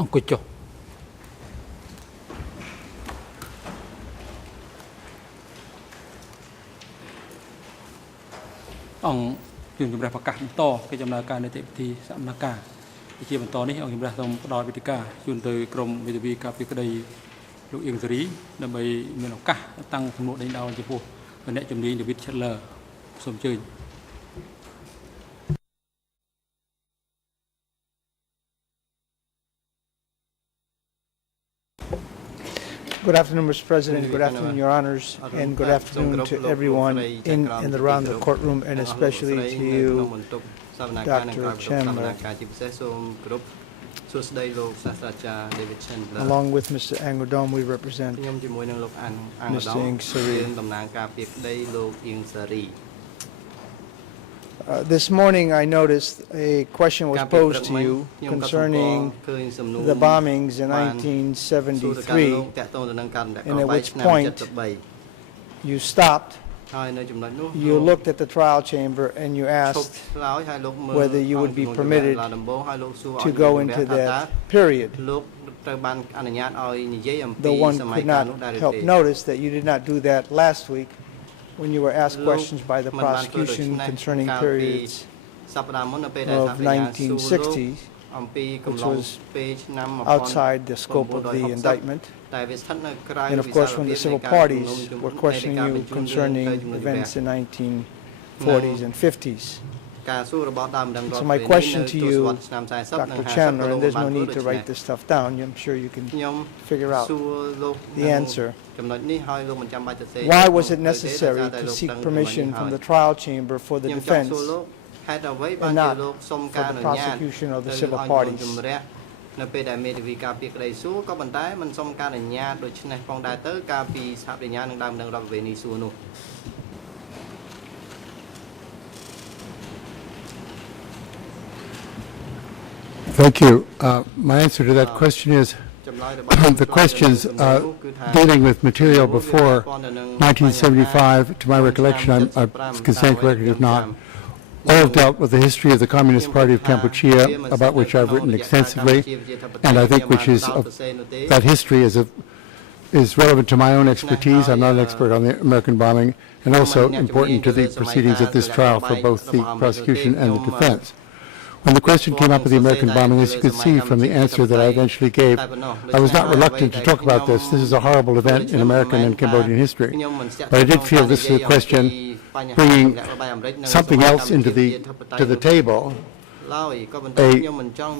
អង្គុយចុះអង្គជំរាបប្រកាសបន្តកិច្ចដំណើរការនីតិវិធីសមនការជាបន្តនេះអង្គជំរាបសូមផ្ដល់វិធីការជូនទៅក្រមមេធាវីការពីក្តីលោកអៀងសេរីដើម្បីមានឱកាសតាំងសំណួរដេញដោលចំពោះអ្នកជំនាញ David Chandler សូមអញ្ជើញ Good afternoon, Mr. President. Good afternoon, Your Honors, and good afternoon to everyone in and around the courtroom, and especially to you, Dr. Chandler. Along with Mr. Angodom, we represent Mr. Ing Sari. This morning I noticed a question was posed to you concerning the bombings in 1973, and at which point you stopped, you looked at the trial chamber and you asked whether you would be permitted to go into that period. The one could not help notice that you did not do that last week when you were asked questions by the prosecution concerning periods of 1960, which was outside the scope of the indictment. And of course, when the civil parties were questioning you concerning events in 1940s and 50s. So my question to you, Dr. Chandler, and there's no need to write this stuff down, I'm sure you can figure out the answer. Why was it necessary to seek permission from the trial chamber for the defense and not for the prosecution of the civil parties? Thank you. My answer to that question is the questions dealing with material before 1975, to my recollection, I can stand corrected if not, all dealt with the history of the Communist Party of Cambodia, about which I've written extensively, and I think which is that history is relevant to my own expertise. I'm not an expert on the American bombing, and also important to the proceedings of this trial for both the prosecution and the defense. When the question came up with the American bombing, as you could see from the answer that I eventually gave, I was not reluctant to talk about this. This is a horrible event in American and Cambodian history. But I did feel this was a question bringing something else into the table, a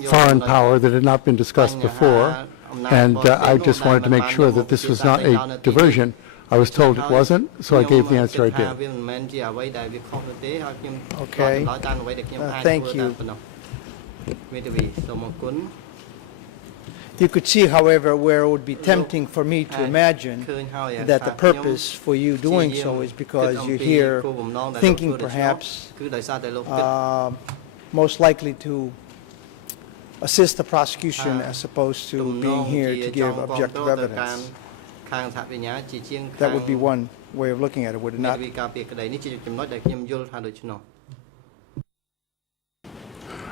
foreign power that had not been discussed before, and I just wanted to make sure that this was not a diversion. I was told it wasn't, so I gave the answer I did. Okay. Thank you. You could see, however, where it would be tempting for me to imagine that the purpose for you doing so is because you're here thinking perhaps most likely to assist the prosecution as opposed to being here to give objective evidence. That would be one way of looking at it, would it not?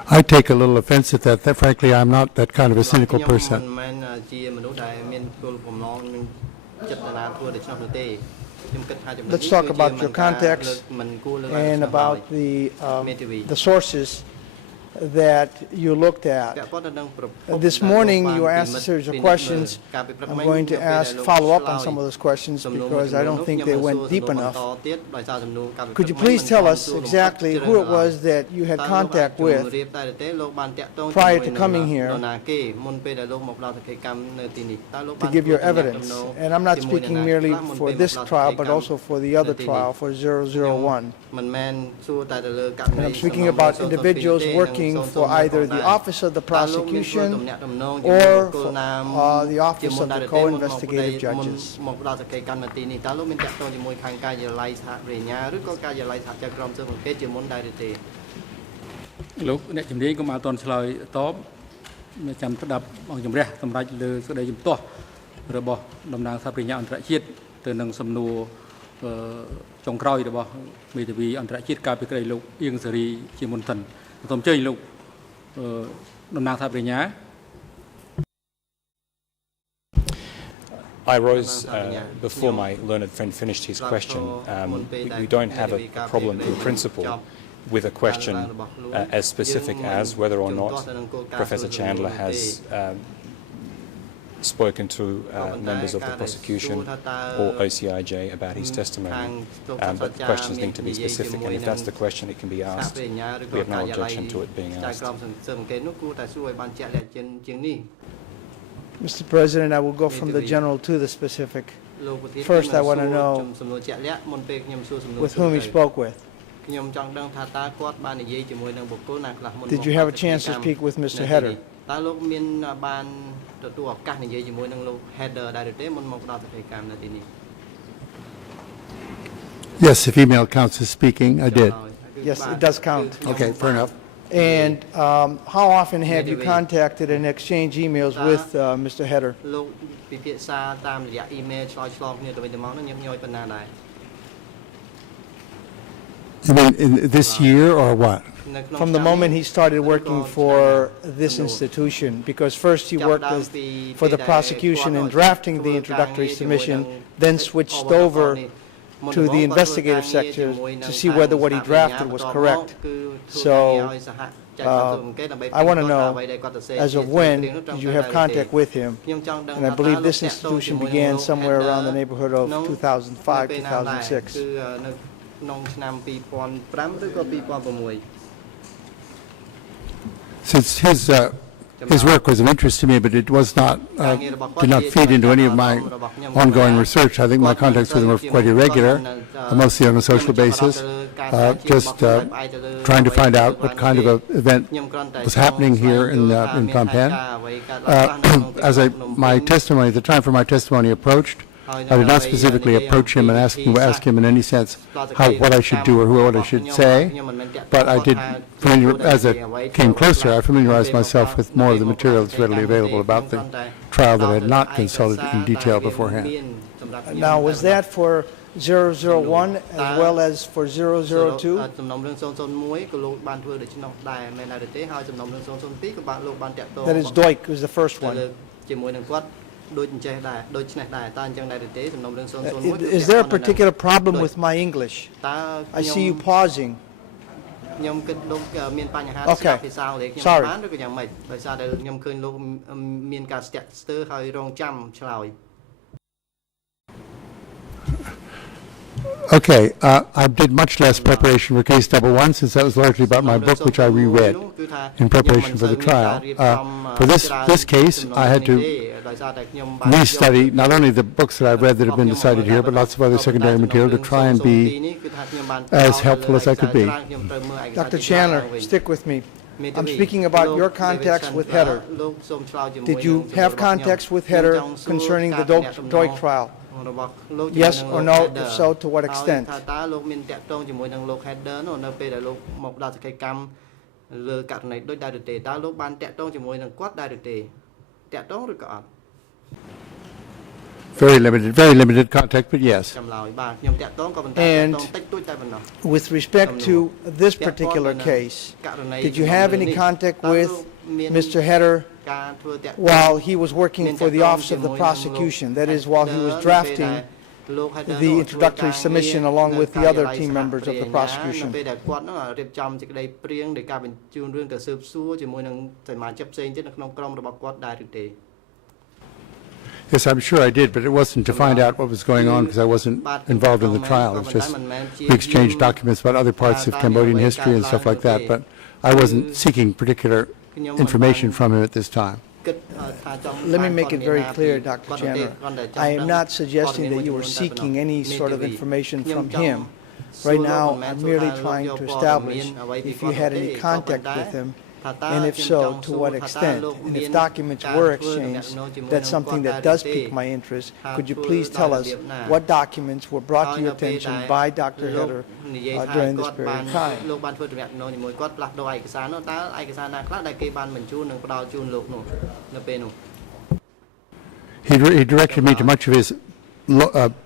I take a little offense at that. Frankly, I'm not that kind of a cynical person. Let's talk about your contacts and about the sources that you looked at. This morning you asked a series of questions. I'm going to follow up on some of those questions because I don't think they went deep enough. Could you please tell us exactly who it was that you had contact with prior to coming here to give your evidence? And I'm not speaking merely for this trial, but also for the other trial, for 001. And I'm speaking about individuals working for either the Office of the Prosecution or for, the Office of the Co-Investigative Judges. Lúcអ្នកជំនាញក៏មកអត់ទាន់ឆ្លើយតបចាំស្ដាប់អង្គជំរះសម្រាប់លើសេចក្តីជំទាស់របស់តំណាងសហប្រញ្ញាអន្តរជាតិទៅនឹងសំណួរចុងក្រោយរបស់មេធាវីអន្តរជាតិកាលពីក្តីលោកអៀងសេរីជាមុនសិនសូមអញ្ជើញលោកតំណាងសហប្រញ្ញា I rose before my learned friend finished his question. We don't have a problem in principle with a question as specific as whether or not Professor Chandler has spoken to members of the prosecution or OCIJ about his testimony. But the questions need to be specific, and if that's the question, it can be asked. We have no objection to it being asked. Mr. President, I will go from the general to the specific. First, I want to know with whom he spoke with. Did you have a chance to speak with Mr. Heder? Yes, if email counts as speaking, I did. Yes, it does count. Okay, fair enough. And how often have you contacted and exchanged emails with Mr. Heder? You mean in this year or what? From the moment he started working for this institution, because first he worked for the prosecution in drafting the introductory submission, then switched over to the investigative sector to see whether what he drafted was correct. So I want to know, as of when did you have contact with him? And I believe this institution began somewhere around the neighborhood of 2005, 2006. Since his work was of interest to me, but it was not, did not feed into any of my ongoing research. I think my contacts with him were quite irregular, mostly on a social basis, just trying to find out what kind of an event was happening here in Phnom Penh. As my testimony, the time for my testimony approached, I did not specifically approach him and ask him in any sense what I should do or what I should say, but I did, as I came closer, I familiarized myself with more of the materials readily available about the trial that I had not consulted in detail beforehand. Now, was that for 001 as well as for 002? That is Doik was the first one. Is there a particular problem with my English? I see you pausing. Okay. Sorry. Okay, I did much less preparation for case number one, since that was largely about my book, which I reread in preparation for the trial. For this case, I had to re-study not only the books that I've read that have been decided here, but lots of other secondary material to try and be as helpful as I could be. Dr. Chandler, stick with me. I'm speaking about your contacts with Heder. Did you have contacts with Heder concerning the Doik trial? Yes or no? If so, to what extent? Very limited contact, but yes. And with respect to this particular case, did you have any contact with Mr. Heder while he was working for the Office of the Prosecution, that is, while he was drafting the introductory submission along with the other team members of the prosecution? Yes, I'm sure I did, but it wasn't to find out what was going on because I wasn't involved in the trial. It was just we exchanged documents about other parts of Cambodian history and stuff like that, but I wasn't seeking particular information from him at this time. Let me make it very clear, Dr. Chandler. I am not suggesting that you were seeking any sort of information from him. Right now, I'm merely trying to establish if you had any contact with him, and if so, to what extent. And if documents were exchanged, that's something that does pique my interest. Could you please tell us what documents were brought to your attention by Dr. Heder during this period of time? He directed me to much of his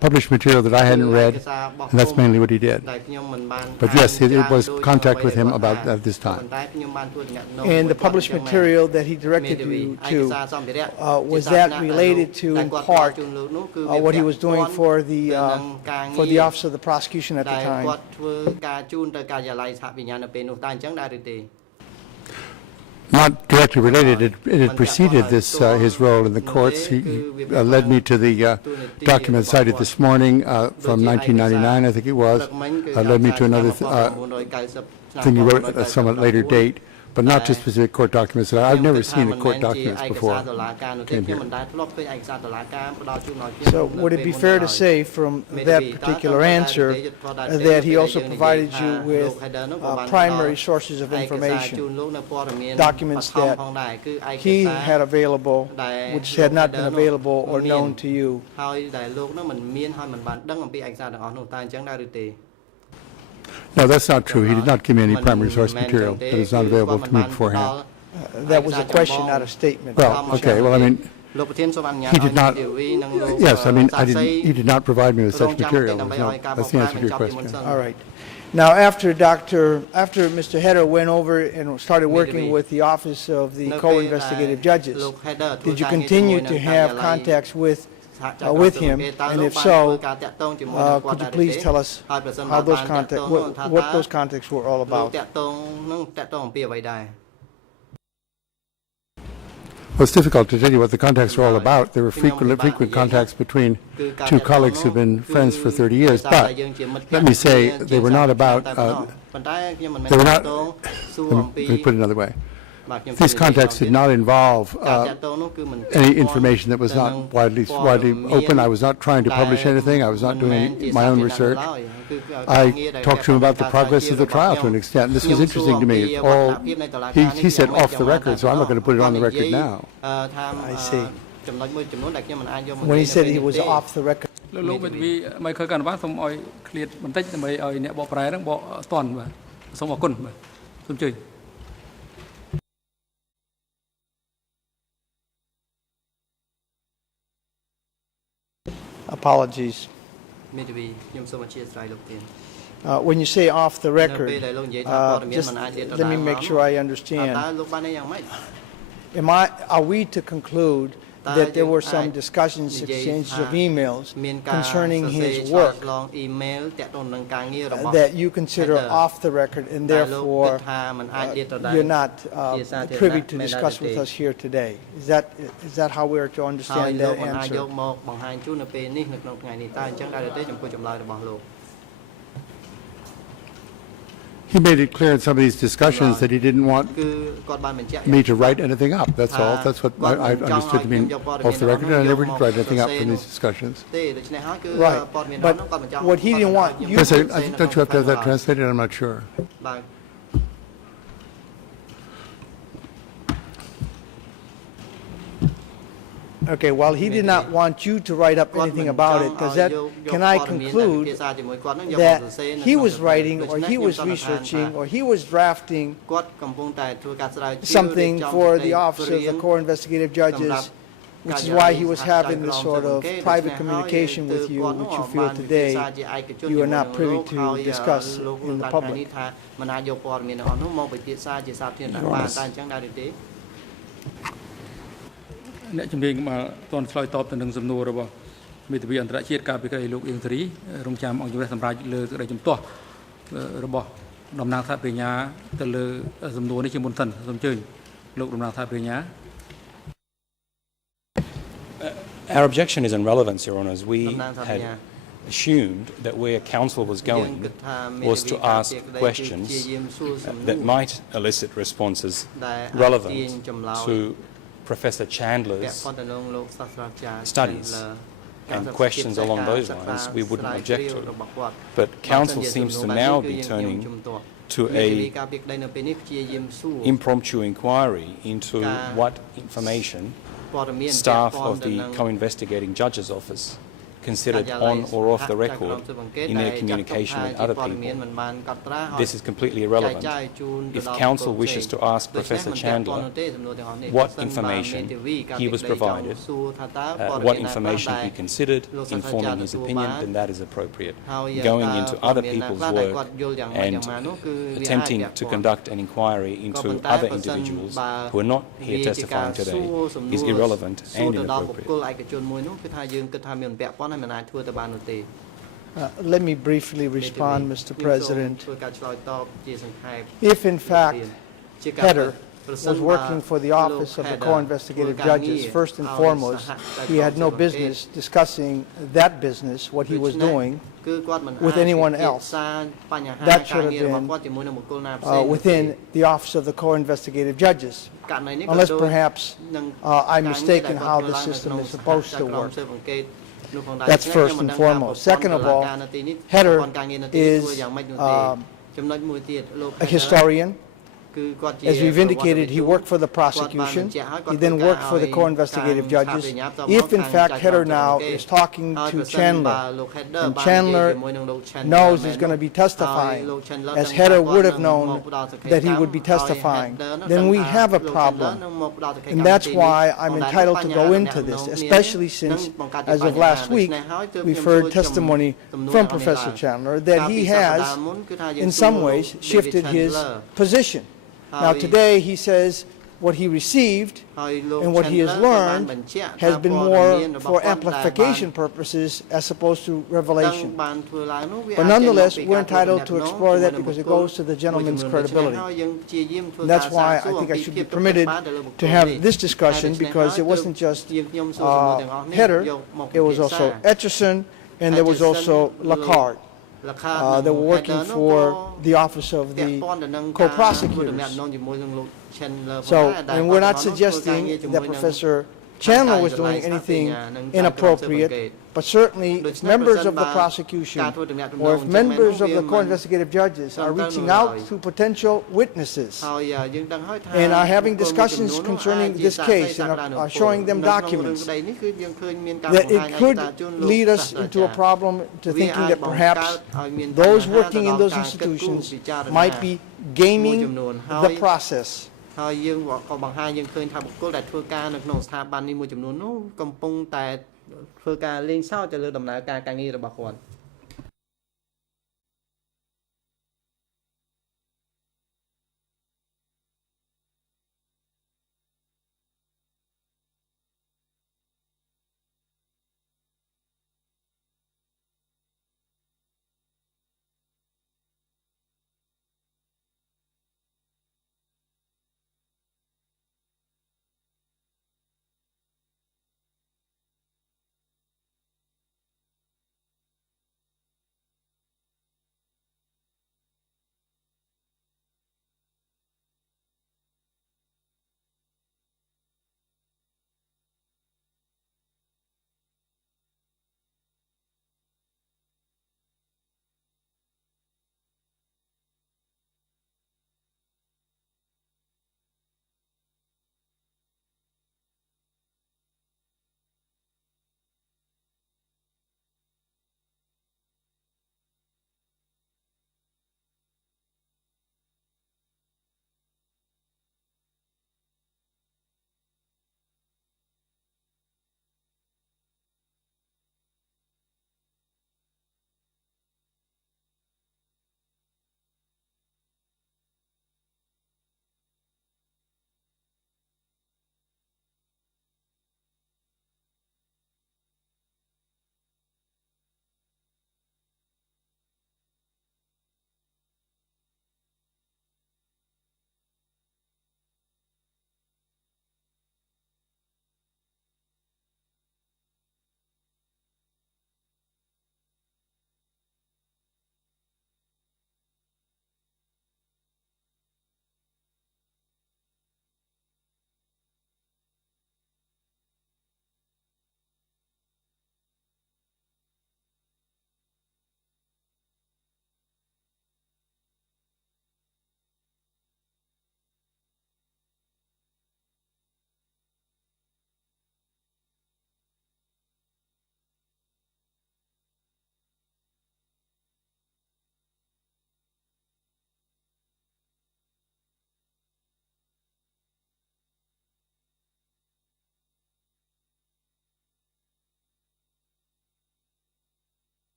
published material that I hadn't read, and that's mainly what he did. But yes, it was contact with him about this time. And the published material that he directed you to, was that related to, in part, what he was doing for the Office of the Prosecution at the time? Not directly related. It had preceded this, his role in the courts. He led me to the document cited this morning from 1999, I think it was. Led me to another thing he wrote at a somewhat later date, but not to specific court documents. I've never seen the court documents before I came here. So would it be fair to say from that particular answer that he also provided you with primary sources of information, documents that he had available, which had not been available or known to you? No, that's not true. He did not give me any primary source material that is not available to me beforehand. That was a question, not a statement. Well, okay. Well, I mean, he did not. Yes, I mean, he did not provide me with such material. That's the answer to your question. All right. Now, after Mr. Heder went over and started working with the Office of the Co-Investigative Judges, did you continue to have contacts with him? And if so, could you please tell us how those contacts, what those contacts were all about? Well, it's difficult to tell you what the contacts were all about. There were frequent contacts between two colleagues who've been friends for 30 years. But let me say they were not about. They were not. Let me put it another way. These contacts did not involve any information that was not widely open. I was not trying to publish anything. I was not doing my own research. I talked to him about the progress of the trial to an extent. This was interesting to me. He said off the record, so I'm not going to put it on the record now. I see. When he said he was off the record. លោកវិទ្យាមិនឃើញកាន់បានសូមឲ្យឃ្លាតបន្តិចដើម្បីឲ្យអ្នកបកប្រែហ្នឹងបកស្ទាន់បាទសូមអរគុណបាទសូមជឿ Apologies. When you say off the record, just let me make sure I understand. Are we to conclude that there were some discussions, exchanges of emails concerning his work that you consider off the record and therefore you're not privy to discuss with us here today? Is that how we are to understand that answer? He made it clear in some of these discussions that he didn't want me to write anything up. That's all. That's what I understood to mean off the record, and I never did write anything up from these discussions. Right. But what he didn't want you to say... Don't you have to have that translated? I'm not sure. Okay, well, he did not want you to write up anything about it. Can I conclude that he was writing or he was researching or he was drafting something for the Office of the Core Investigative Judges, which is why he was having this sort of private communication with you, which you feel today you are not privy to discuss in the public? Yes. អ្នកជំនាញមកតន់ឆ្លើយតបទៅនឹងសំណួររបស់មេធាវីអន្តរជាតិកាលពីក្រោយលោកអៀងសេរីរងចាំអង្គជំរះសម្រាប់លើសេចក្តីជំទាស់របស់តំណាងសហប្រញ្ញាទៅលើសំណួរនេះជាមុនសិនសូមអញ្ជើញលោកតំណាងសហប្រញ្ញា Our objection is in relevance, Your Honours. We had assumed that where counsel was going was to ask questions that might elicit responses relevant to Professor Chandler's studies, and questions along those lines we wouldn't object to. But counsel seems to now be turning to an impromptu inquiry into what information staff of the Co-Investigating Judge's Office considered on or off the record in their communication with other people, this is completely irrelevant. If counsel wishes to ask Professor Chandler what information he was provided, what information he considered in forming his opinion, then that is appropriate. Going into other people's work and attempting to conduct an inquiry into other individuals who are not here testifying today is irrelevant and inappropriate. Let me briefly respond, Mr. President. If in fact Header was working for the Office of the Co-Investigative Judges, first and foremost, he had no business discussing that business, what he was doing, with anyone else. That should have been within the Office of the Co-Investigative Judges, unless perhaps I'm mistaken how the system is supposed to work. That's first and foremost. Second of all, Header is a historian. As we've indicated, he worked for the prosecution. He then worked for the co-investigative judges. If, in fact, Header now is talking to Chandler, and Chandler knows he's going to be testifying, as Header would have known that he would be testifying, then we have a problem. And that's why I'm entitled to go into this, especially since, as of last week, we've heard testimony from Professor Chandler that he has, in some ways, shifted his position. Now today he says what he received and what he has learned has been more for amplification purposes as opposed to revelation. But nonetheless, we're entitled to explore that because it goes to the gentleman's credibility. And that's why I think I should be permitted to have this discussion, because it wasn't just Header, it was also Etchison, and there was also Lacard. They were working for the Office of the Co-Prosecutors. So, and we're not suggesting that Professor Chandler was doing anything inappropriate, but certainly if members of the prosecution or if members of the co-investigative judges are reaching out to potential witnesses and are having discussions concerning this case and are showing them documents, that it could lead us into a problem to thinking that perhaps those working in those institutions might be gaming the process. ហើយយើងក៏បង្ហាញយើងឃើញថាបុគ្គលដែលធ្វើការនៅក្នុងស្ថាប័ននេះមួយចំនួននោះកំពុងតែធ្វើការលេងសើចទៅលើដំណើរការការងាររបស់គាត់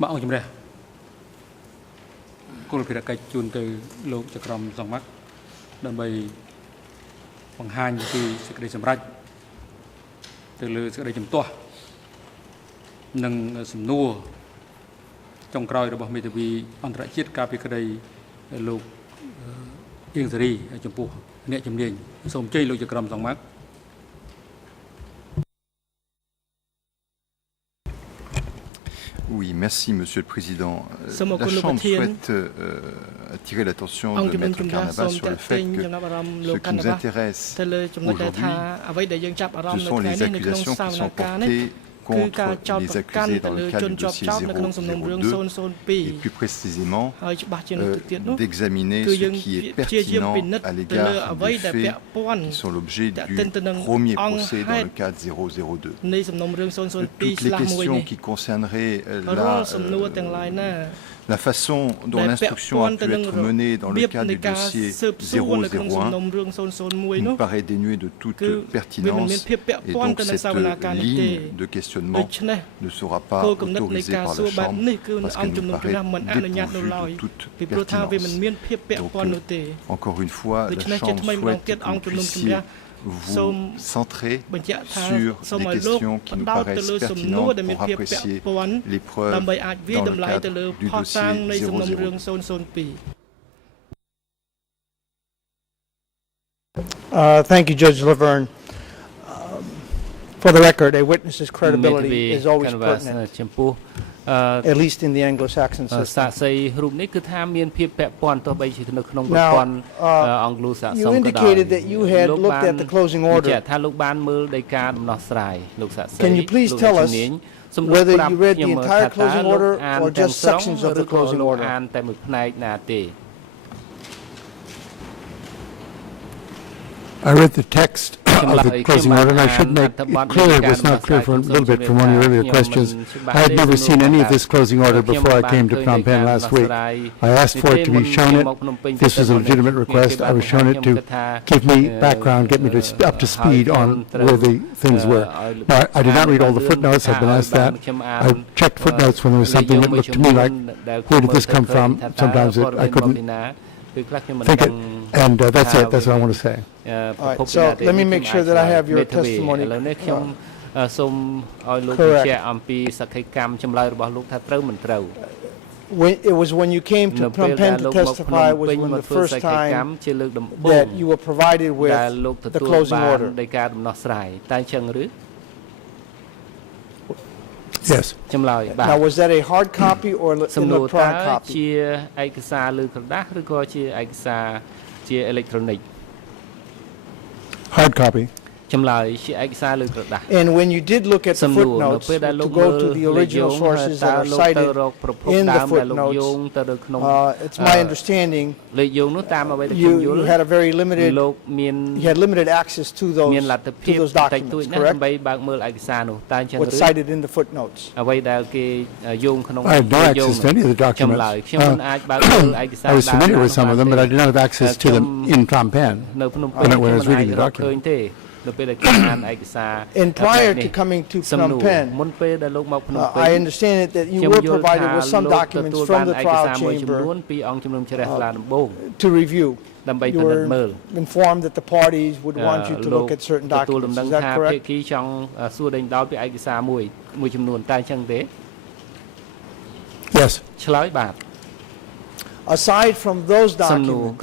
បាទអង្គជំរះគុលភិរកិច្ចជូនទៅលោកចក្រមសង្វាក់ដើម្បីបង្ហាញពីសេចក្តីសម្រេចទៅលើសេចក្តីជំទាស់និងសំណួរចុងក្រោយរបស់មេធាវីអន្តរជាតិកាលពីក្តីលោកអៀងសេរីចំពោះអ្នកជំនាញសូមអញ្ជើញលោកចក្រមសង្វាក់ Oui, merci Monsieur le Président. La Chambre souhaite attirer l'attention de Maître Carnavas sur le fait que ce qui nous intéresse aujourd'hui, ce sont les accusations qui sont portées contre les accusés dans le cadre du dossier 002 et plus précisément d'examiner ce qui est pertinent à l'égard des faits qui sont l'objet du premier procès dans le cadre 002. Toutes les questions qui concerneraient la façon dont l'instruction a pu être menée dans le cadre du dossier 001 nous paraît dénuée de toute pertinence et donc cette ligne de questionnement ne sera pas autorisée par la Chambre parce qu'elle nous paraît dépourvue de toute pertinence. Donc, encore une fois, la Chambre souhaite que vous puissiez vous centrer sur des questions qui nous paraissent pertinentes pour apprécier les preuves dans le cadre du dossier 002. Thank you, Judge Laverne. For the record, a witness's credibility is always pertinent, at least in the Anglo-Saxon system. Now, you indicated that you had looked at the closing order. Can you please tell us whether you read the entire closing order or just sections of the closing order? I read the text of the closing order, and I should make it clear, it was not clear for a little bit from one of your earlier questions. I had never seen any of this closing order before I came to Phnom Penh last week. I asked for it to be shown it. This was a legitimate request. I was shown it to give me background, get me up to speed on where the things were. Now, I did not read all the footnotes. I've been asked that. I checked footnotes when there was something that looked to me like, where did this come from? Sometimes I couldn't think it. And that's it. That's what I want to say. All right, so let me make sure that I have your testimony correct. It was when you came to Phnom Penh to testify was when the first time that you were provided with the closing order. Yes. Now, was that a hard copy or an electronic copy? Hard copy. And when you did look at the footnotes, to go to the original sources that are cited in the footnotes, it's my understanding you had a very limited, you had limited access to those documents, correct? What's cited in the footnotes. I had no access to any of the documents. I was familiar with some of them, but I did not have access to them in Phnom Penh when I was reading the document. And prior to coming to Phnom Penh, I understand that you were provided with some documents from the trial chamber to review. You were informed that the parties would want you to look at certain documents. Is that correct? Yes. Aside from those documents,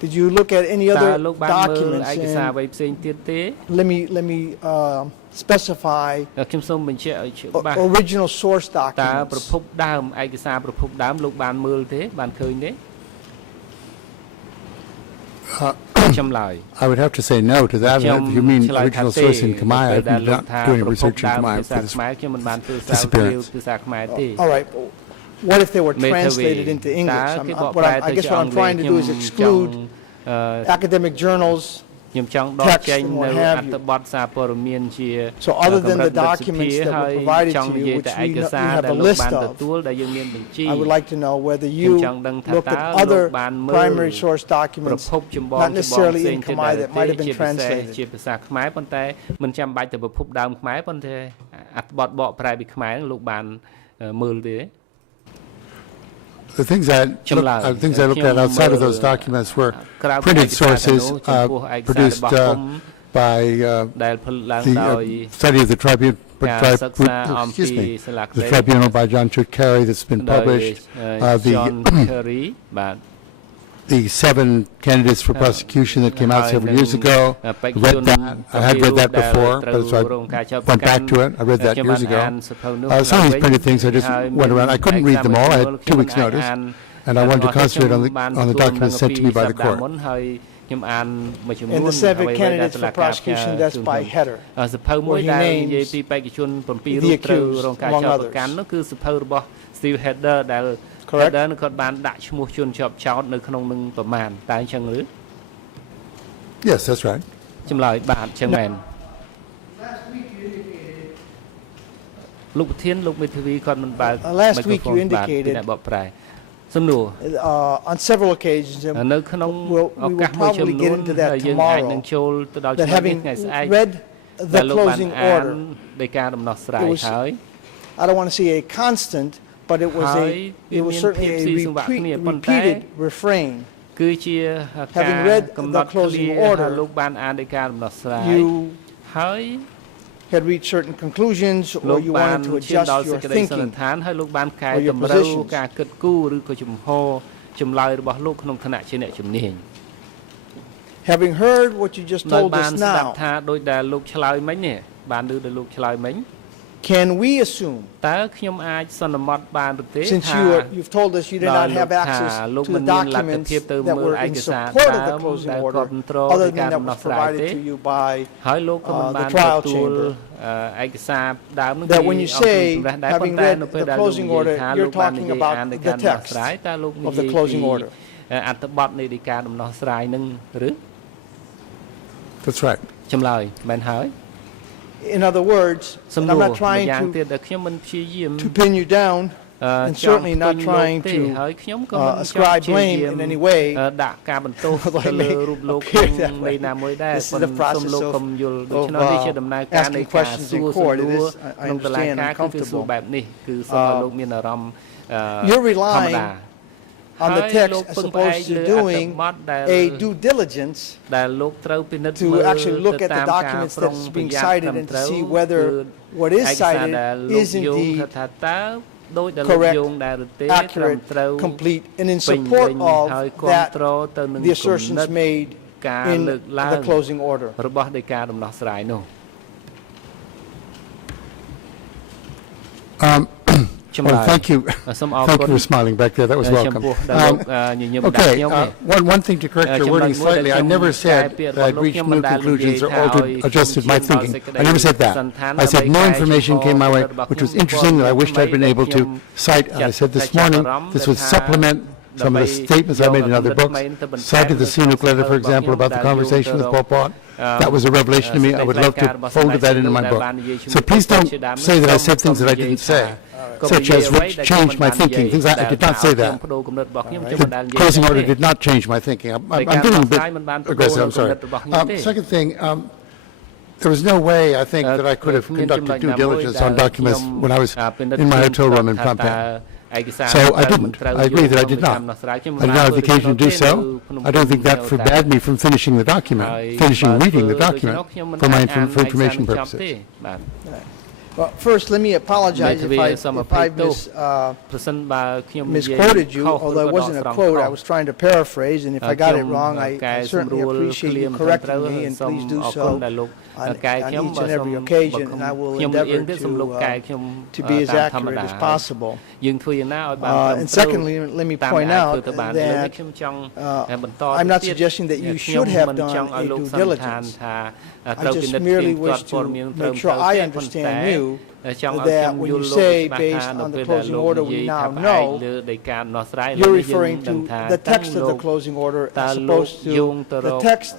did you look at any other documents? Let me specify original source documents. I would have to say no to that. If you mean original source in Khmer, I've not doing research in Khmer for this disappearance. All right. What if they were translated into English? I guess what I'm trying to do is exclude academic journals text and what have you. So other than the documents that were provided to you, which we have a list of, I would like to know whether you looked at other primary source documents, not necessarily in Khmer, that might have been translated. The things I looked at outside of those documents were printed sources produced by the study of the tribunal by John Chudkari that's been published. The 7 candidates for prosecution that came out several years ago. I read that. I had read that before, but so I went back to it. I read that years ago. Some of these printed things I just went around. I couldn't read them all. I had 2 weeks' notice, and I wanted to concentrate on the documents sent to me by the court. And the 7 candidates for prosecution, that's by header, where he names the accused, among others. Correct? Yes, that's right. Last week you indicated on several occasions, and we will probably get into that tomorrow, that having read the closing order, it was, I don't want to say a constant, but it was certainly a repeated refrain. Having read the closing order, you had reached certain conclusions, or you wanted to adjust your thinking or your positions. Having heard what you just told us now, can we assume, since you've told us you did not have access to the documents that were in support of the closing order, other than that was provided to you by the trial chamber, that when you say, having read the closing order, you're talking about the text of the closing order? That's right. In other words, and I'm not trying to pin you down, and certainly not trying to ascribe blame in any way, although I may appear that way. This is the process of asking questions in court. It is, I understand, uncomfortable. You're relying on the text as opposed to doing a due diligence to actually look at the documents that's being cited and to see whether what is cited is indeed correct, accurate, complete, and in support of that, the assertions made in the closing order. Well, thank you. Thank you for smiling back there. That was welcome. Okay, one thing to correct your wording slightly. I never said that I'd reached new conclusions or adjusted my thinking. I never said that. I said more information came my way, which was interesting, that I wished I'd been able to cite. And I said this morning, this would supplement some of the statements I made in other books. Cited the Sihanouk letter, for example, about the conversation with Pol Pot. That was a revelation to me. I would love to fold that into my book. So please don't say that I said things that I didn't say, such as which changed my thinking. Things I did not say that. The closing order did not change my thinking. I'm being a bit aggressive, I'm sorry. Second thing, there was no way, I think, that I could have conducted due diligence on documents when I was in my hotel room in Phnom Penh. So I didn't. I agree that I did not. I did not have the occasion to do so. I don't think that forbade me from finishing the document, finishing reading the document for information purposes. Well, first, let me apologize if I misquoted you, although it wasn't a quote. I was trying to paraphrase, and if I got it wrong, I certainly appreciate you correcting me, and please do so on each and every occasion, and I will endeavor to be as accurate as possible. And secondly, let me point out that I'm not suggesting that you should have done a due diligence. I just merely wish to make sure I understand you, that when you say, based on the closing order we now know, you're referring to the text of the closing order as opposed to the text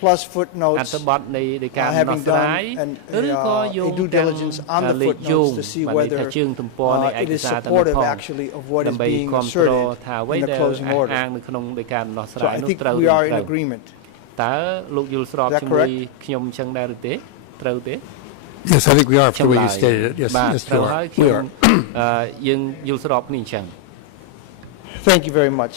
plus អ footnotes, ត្ថបទនៃការដោះ having ស្រាយ done ឬក៏ a យោង due ទាំង diligence on the លេខយោង footnotes to see បានន័យថា whether ជើងទំព័រនៃឯ it ក is សារទាំងនោះ supportive ផង actually of what is ដើម្បី being គ្រប់គ្រង asserted ថាអ្វី in the ដែល closing អះ order. អាងនៅក្នុងនៃការដោះស្រា So យ I នោះ think ត្រូវ we ឬ are មិន in ត្រូវ agreement. តើលោកយល់ស្រប Is that ជាមួយ correct? ខ្ញុំអញ្ចឹងដែរឬទេត្រូវទេ Yes, I think we are, for the way you ចម្លើយ stated it. Yes, បាទ yes, ត្រូវ we ហើយ are. ខ្ញុំ We are. យើងយល់ស្របគ្នាអញ្ចឹង Thank you very much.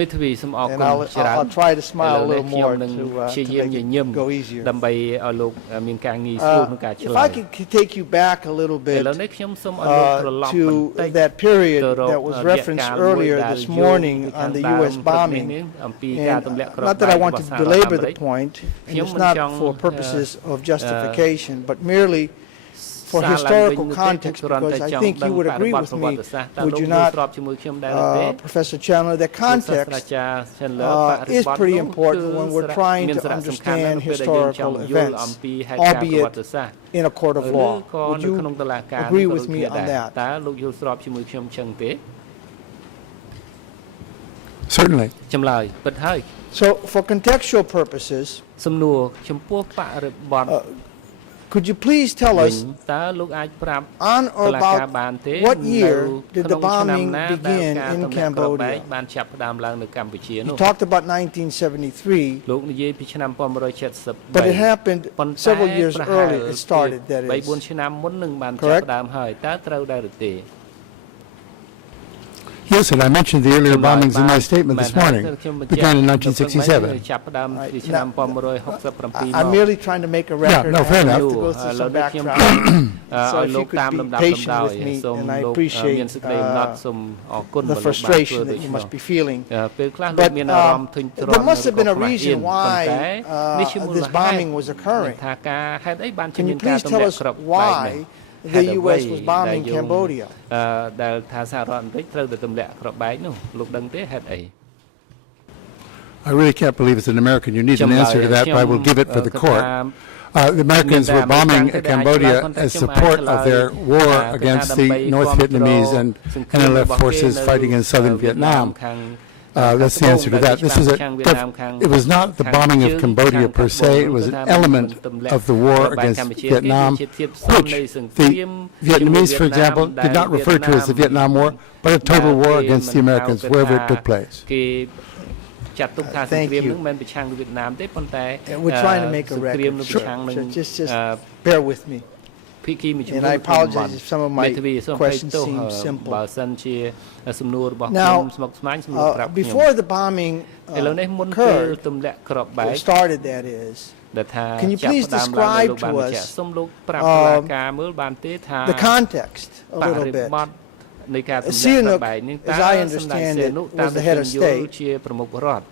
មេធាវីសូមអរ And គុណ I'll ច្រើន try to ឥ smile ឡូ a វនេះ little ខ្ញុំ more នឹង to ព្យាយាម make ញញឹម it go easier. ដើម្បីឲ្យលោកមានការងាយស្រួលក្នុងការឆ្លើ If I យ could take you back a little ឥ bit ឡូវនេះខ្ញុំសូមឲ្យលោកត្រឡប់បន្ to តិច that period ទៅរក that was រយៈ referenced កាលមួយ earlier ដែល this យោង morning ទៅខា on ង the ដើម U.S. ព្រឹកនេះ bombing. អំពីការ And ទម្លាក់គ្រាប់ not that I បែក want របស់ to សហរដ្ឋអា belabor មេរិ the ក point, andខ្ញុំ it's មិន not ចង់ for purposes of justification, but merely for សារឡើងវិញ historical នោះទេ context, គ្រាន់តែ because I ចង់ think ដឹង you would បរិ agree បទ with ប្រវ me, ត្តិសាស្ត្រតើ would លោក you យល់ not, ស្របជាមួយខ្ញុំដែរឬទេ Professor Chandler, that លោកសាស្ត្រា context ចារ្យ Chandler បរិបទ is pretty នោះ important គឺ when we're សារៈ trying មាន to សារៈសំខាន់ណាស់ understand នៅពេលដែលយើងចង់ historical យល់អំ events, ពីហេតុការណ៍ប្រវ albeit ត្តិសាស្ត្រ in a court of ឬ law. ក៏ Would នៅ you ក្នុងតុលាការ agree ក៏ with ដូច me គ្នា on ដែរ that? តើលោកយល់ស្របជាមួយខ្ញុំអញ្ចឹងទេ Certainly. ចម្លើយពិតហើយ So for contextual purposes, សំណួរចំពោះបរិបទ could you please tell វិញ us តើលោកអាចប្រាប់ on តុ or លាការ about បានទេ what នៅ year did ក្នុង the ឆ្នាំ bombing ណាដែល begin ការ in ទម្លាក់គ្រាប់បែក Cambodia? បានចាប់ផ្ដើមឡើងនៅកម្ពុជានោះ You talked about 1973, លោកនិយាយពីឆ្នាំ1973 but it happened ប៉ុន្តែ several years ប្រហែល earlier. It started, that 3-4 is. ឆ្នាំមុននឹងបានចាប់ Correct? ផ្ដើមហើយតើត្រូវដែរឬទេ Yes, and I mentioned the earlier bombings in my statement this បានហើយ morning. ខ្ញុំបញ្ជាក់ Began in នៅ 1967. ចាប់ផ្ដើមពីឆ្នាំ 1967 I'm merely trying to make a record. no, fair I have enough. to go ឥ through ឡូវ some នេះខ្ញុំ background. ឲ្យ So if លោ you ក could តាម be លំដាប់លំ patient ដោយ with me, សូម and I លោក appreciate មានសេចក្តីអំណត់សូមអរគុណ the បើលោកបានធ្វើ frustration ដូ that ច្ you នោះ must be feeling. ពេលខ្លះលោក But មានអារម្មណ៍ធុញទ្រាន់ there must have been a ឬក៏ខ្មាស់អៀ reason នប៉ុន្តែ why នេះជាមូល this ហេតុ bombing was occurring. ថាការហេតុអីបានជា Can មា you នការ please ទម្ tell លាក់ us គ្រាប់បែក why នេះ the ហេតុអ្វី U.S. was bombing ដែលយើង Cambodia? ដែលថាសហរដ្ឋអាមេរិកត្រូវតែទម្លាក់គ្រាប់បែកនោះលោកដឹងទេហេតុអី I really can't believe it's an American. You need an answer to that, but I will give it for the court. The Americans were bombing Cambodia as support of their war against the North Vietnamese and NLF forces fighting in southern Vietnam. That's the answer to that. It was not the bombing of Cambodia per se. It was an element of the war against Vietnam, which the Vietnamese, for example, did not refer to as the Vietnam War, but a total war against the Americans wherever it took place. ចាត់ទុកថាសង្គ្រាមនឹងមិនប្រឆាំងនឹងវៀតណាមទេប៉ុន្តែ We're trying to make a សង្គ្រាម record. នឹងប្រឆាំងនឹង Just bear with me. ភាគីមួយចំនួន And I apologize if some of my មេធាវីសូមអភ័យ questions ទោស seem simple. បើសិនជាសំណួររបស់ខ្ញុំស្មុគស្មាញសំណួរប្រាប់ខ្ញុំ Before the bombing ឥឡូវនេះមុនពេល occurred, ទម្លាក់គ្រាប់បែក started, that is, ដែលថា Can you ចាប់ please ផ្ដើមឡើងលោកបាន describe to បញ្ជាក់ us, សូមលោកប្រាប់តុលាការមើលបានទេថា the context a ប little រិ bit. បទនៃការទម្លាក់គ្រាប់បែកនេះ Sihanouk, តើ as I សម្ដេច understand សៀ it, នុ was តាម the ដែល head ខ្ញុំ of យល់ state. ជាប្រមុខរដ្ឋ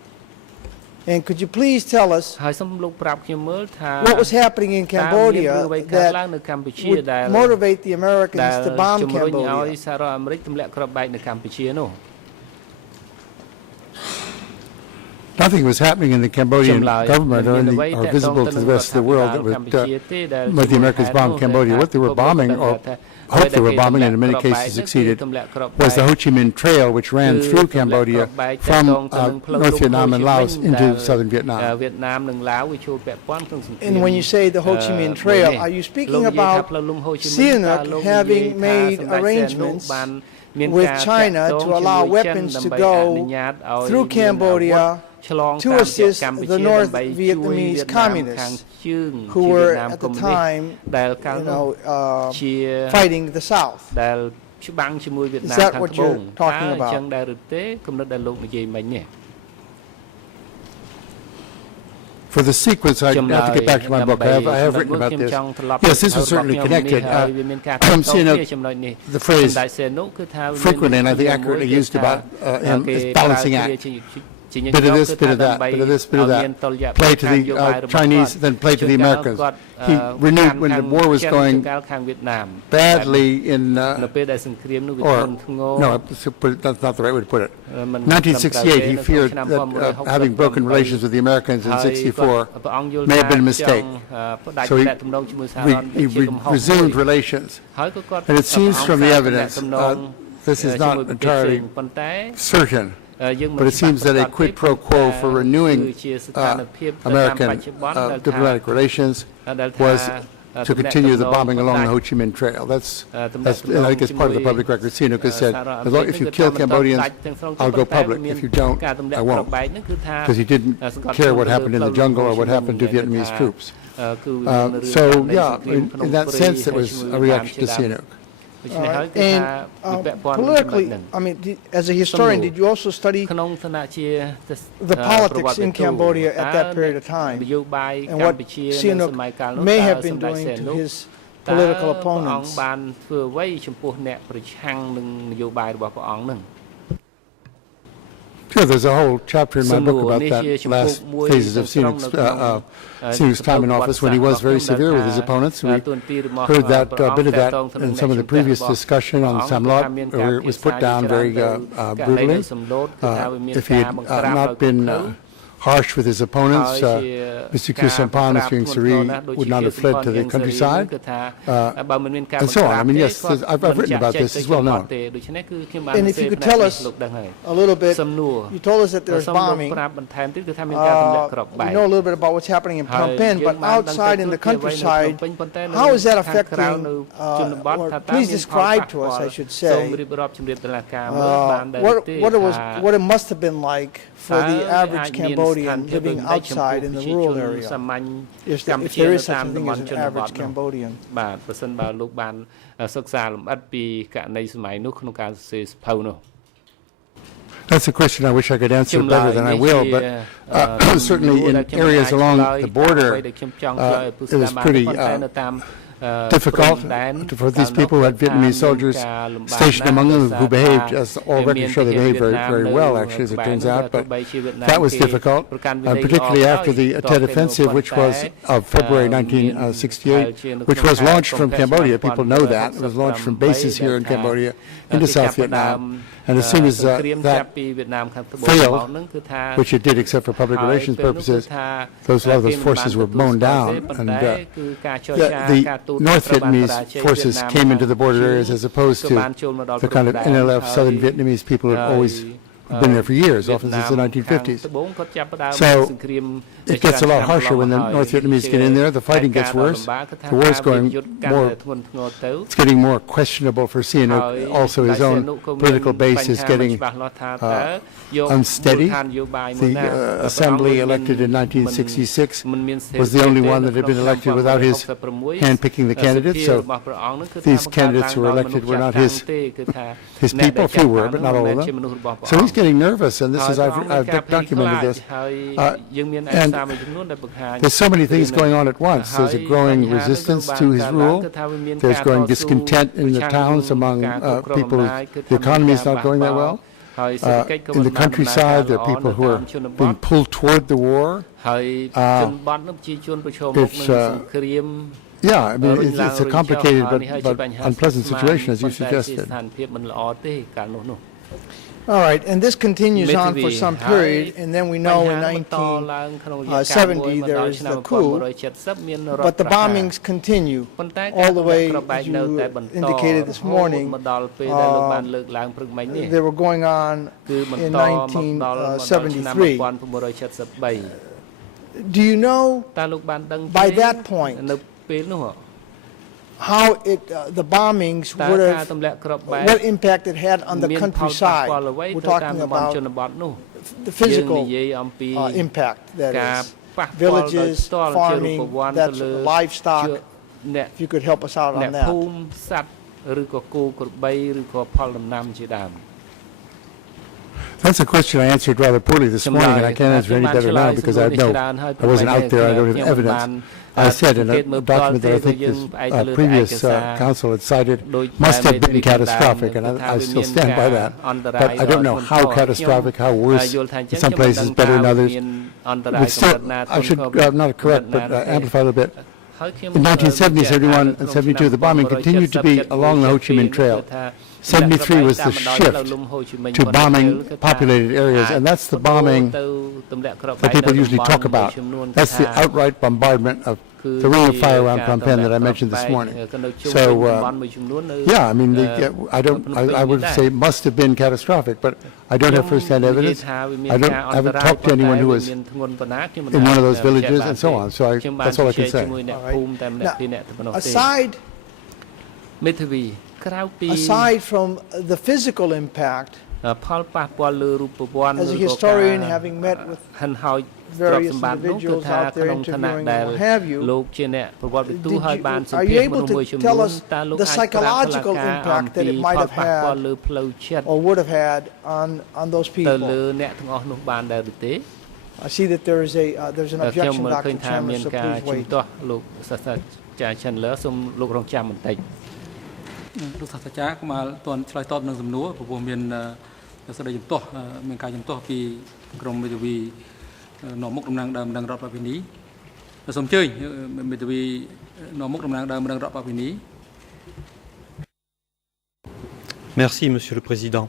And could you please tell us ហើយសូមលោកប្រាប់ខ្ញុំមើលថា what was happening in តើមាន Cambodia រឿងអ្វីកើតឡើង that នៅកម្ពុជា would ដែល motivate the Americans ដែល to bomb ជំរុញឲ្យ Cambodia? សហរដ្ឋអាមេរិកទម្លាក់គ្រាប់បែកនៅកម្ពុជានោះ Nothing was happening in the Cambodian government or visible to the rest of the world that would let the Americans bomb Cambodia. What they were bombing, or hoped they were bombing, and in many cases succeeded, was the Ho Chi Minh Trail, which ran through Cambodia from North Vietnam and Laos into southern Vietnam. And when you say the Ho Chi Minh Trail, are you speaking about Sihanouk having made arrangements with China to allow weapons to go through Cambodia to assist the North Vietnamese communists who were at the time, fighting the South? ដែលច្បាំងជាមួយវៀតណាម Is that ខាង what ត្បូង you're talking អញ្ about? ចឹងដែរឬទេគំនិតដែលលោកនិយាយមិញនេះ For the sequence, I have to get back to my book. I have written about this. Yes, this was certainly connected. The phrase frequently, and I think accurately used about him is balancing act. Bit of this, bit of that, bit of this, bit of that. Play to the Chinese, then play to the Americans. He renewed when the war was going badly in, or no, that's not the right way to put it. 1968, he feared that having broken relations with the Americans in 64 may have been a mistake. So he resumed relations. And it seems from the evidence, this is not entirely certain, but it seems that a quid pro quo for renewing American diplomatic relations was to continue the bombing along the Ho Chi Minh Trail. That's and I think it's part of the public record. Sihanouk has said, if you kill Cambodians, I'll go public. If you don't, I won't. Because he didn't care what happened in the jungle or what happened to Vietnamese troops. So, yeah, in that sense, it was a reaction to Sihanouk. And politically, I mean, as a historian, did you also study the politics in Cambodia at that period of time and what Sihanouk may have been doing to his political opponents? Sure, there's a whole chapter in my book about that last phases of Sihanouk's time in office when he was very severe with his opponents. We heard that bit of that in some of the previous discussion on Sam Lot, where it was put down very brutally. If he had not been harsh with his opponents, Mr. Khieu Samphan, Mr. Ieng Sary would not have fled to the countryside, and so on. I mean, yes, I've written about this, it's well known. And if you could tell us a little bit, you told us that there's bombing. We know a little bit about what's happening in Phnom Penh, but outside in the countryside, how is that affecting, or please describe to us, I should say, what it must have been like for the average Cambodian living outside in the rural area, if there is such a thing as an average Cambodian. That's a question I wish I could answer better than I will, but certainly in areas along the border, it was pretty difficult for these people who had Vietnamese soldiers stationed among them who behaved, as all records show, they behaved very, very well, actually, as it turns out. But that was difficult, particularly after the Tet Offensive, which was of February 1968, which was launched from Cambodia. People know that. It was launched from bases here in Cambodia into South Vietnam. And as soon as that failed, which it did except for public relations purposes, a lot of those forces were mown down. And the North Vietnamese forces came into the border areas as opposed to the kind of NLF Southern Vietnamese people who had always been there for years, often since the 1950s. So it gets a lot harsher when the North Vietnamese get in there. The fighting gets worse. The war is going more, it's getting more questionable for Sihanouk. Also, his own political base is getting unsteady. The assembly elected in 1966 was the only one that had been elected without his hand-picking the candidates. So these candidates who were elected were not his people. A few were, but not all of them. So he's getting nervous, and this is I've documented this. And there's so many things going on at once. There's a growing resistance to his rule. There's growing discontent in the towns among people. The economy is not going that well. In the countryside, there are people who are being pulled toward the war. Yeah, I mean, it's a complicated but unpleasant situation, as you suggested. All right, and this continues on for some period, and then we know in 1970 there is the coup, but the bombings continue all the way, as you indicated this morning. They were going on in 1973. Do you know, by that point, how the bombings would have, what impact it had on the countryside? We're talking about the physical impact, that is, villages, farming, that's livestock. If you could help us out on that. That's a question I answered rather poorly this morning, and I can't answer any better now because I wasn't out there, I don't have evidence. I said in a document that I think this previous council had cited must have been catastrophic, and I still stand by that. But I don't know how catastrophic, how worse, in some places better than others. But still, I should not correct, but amplify a little bit. In 1970, 71, and 72, the bombing continued to be along the Ho Chi Minh Trail. 73 was the shift to bombing populated areas, and that's the bombing that people usually talk about. That's the outright bombardment of the ring of fire around Phnom Penh that I mentioned this morning. So, yeah, I mean, I would say it must have been catastrophic, but I don't have first-hand evidence. I haven't talked to anyone who was in one of those villages and so on, so that's all I can say. Now, aside from the physical impact, as a historian, having met with various individuals out there interviewing and what have you, are you able to tell us the psychological impact that it might have had or would have had on those people? I see that there's an objection, Dr. Chandler, so please wait. លោកសាស្ត្រាចារ្យក៏មកទាន់ឆ្លើយតបនឹងសំណួរព្រោះមានសេចក្តីជំទាស់មានការជំទាស់ពីក្រមមេធាវីនាំមុខតំណាងដើមម្ដងរដ្ឋបាលពីនេះសូមអញ្ជើញមេធាវីនាំមុខតំណាងដើមម្ដងរដ្ឋបាលពីនេះ Merci, Monsieur le Président.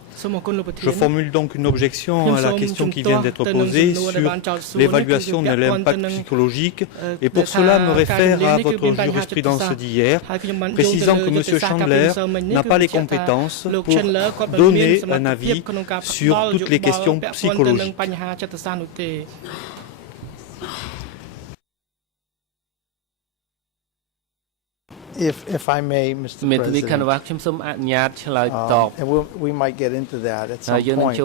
Je formule donc une objection à la question qui vient d'être posée sur l'évaluation de l'impact psychologique et pour cela me réfère à votre jurisprudence d'hier, précisant que Monsieur Chandler n'a pas les compétences pour donner un avis sur toutes les questions psychologiques. If I may, Mr. President, and we might get into that at some point,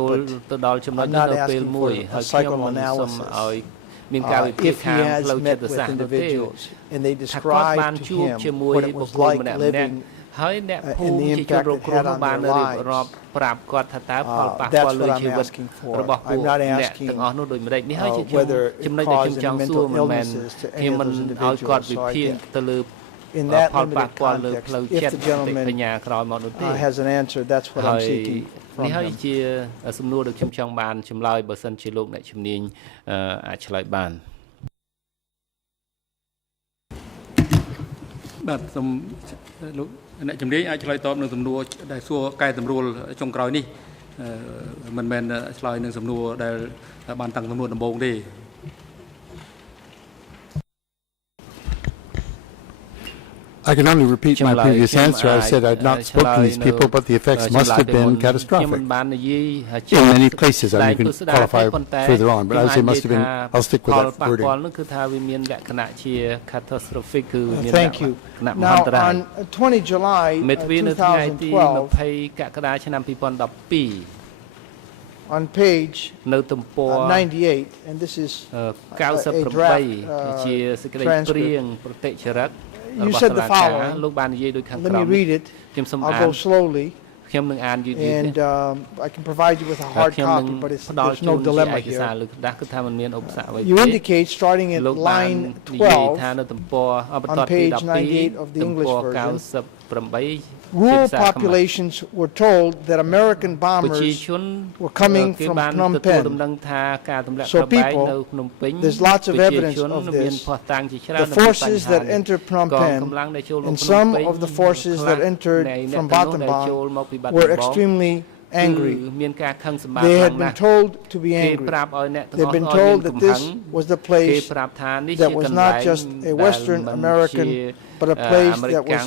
but I'm not asking for a psychoanalysis. If he has met with individuals and they describe to him what it was like living and the impact it had on their lives, that's what I'm asking for. I'm not asking whether it caused any mental illnesses to any of those individuals. So I think in that limited context, if the gentleman has an answer, that's what I'm seeking from him. សំណួរដែលខ្ញុំចង់បានចម្លើយបើសិនជាលោកអ្នកជំនាញអាចឆ្លើយបានបាទសូមលោកអ្នកជំនាញអាចឆ្លើយតបនឹងសំណួរដែលសួរកែតម្រួលចុងក្រោយនេះមិនមែនឆ្លើយនឹងសំណួរដែលបានតាំងសំណួរដំបូងទេ I can only repeat my previous answer. I said I'd not spoken to these people, but the effects must have been catastrophic. In many places, I mean, you can qualify further on, but I would say must have been, I'll stick with that wording. Thank you. Now, on 20 July 2012, on page 98, and this is a draft transcript, you said the following. Let me read it. I'll go slowly. And I can provide you with a hard copy, but there's no dilemma here. You indicate, starting at line 12, on page 98 of the English version, rural populations were told that American bombers were coming from Phnom Penh. So people, there's lots of evidence of this. The forces that entered Phnom Penh and some of the forces that entered from Battambang were extremely angry. They had been told to be angry. They'd been told that this was the place that was not just a Western American, but a place that was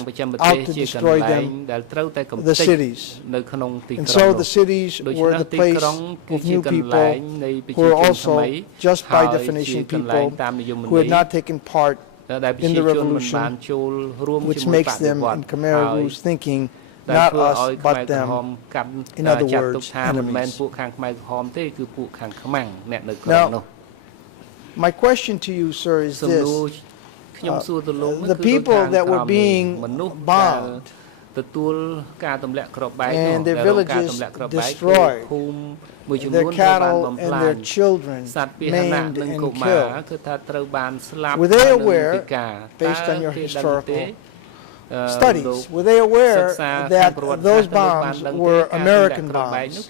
out to destroy them, the cities. And so the cities were the place of new people who were also, just by definition, people who had not taken part in the revolution, which makes them, in Khmer Rouge thinking, not us, but them. In other words, enemies. Now, my question to you, sir, is this. The people that were being bombed and their villages destroyed, their cattle and their children maimed and killed, were they aware, based on your historical studies, were they aware that those bombs were American bombs?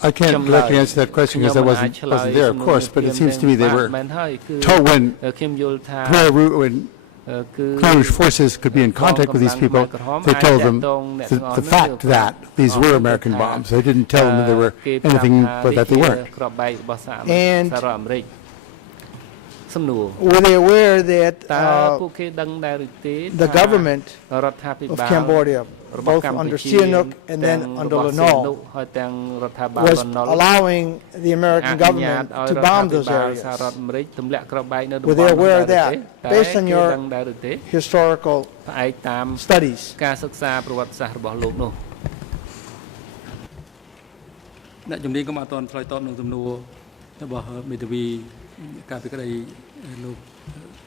I can't directly answer that question because I wasn't there, of course, but it seems to me they were told when Khmer Rouge forces could be in contact with these people, they told them the fact that these were American bombs. They didn't tell them that they were anything but that they weren't. And were they aware that the government of Cambodia, both under Sihanouk and then under Lon was allowing the American government to bomb those areas? Were they aware of that, based on your historical studies? អ្នកជំនាញក៏មកអត់ទាន់ឆ្លើយតបនឹងសំណួររបស់មេធាវីការពីក្តីលោក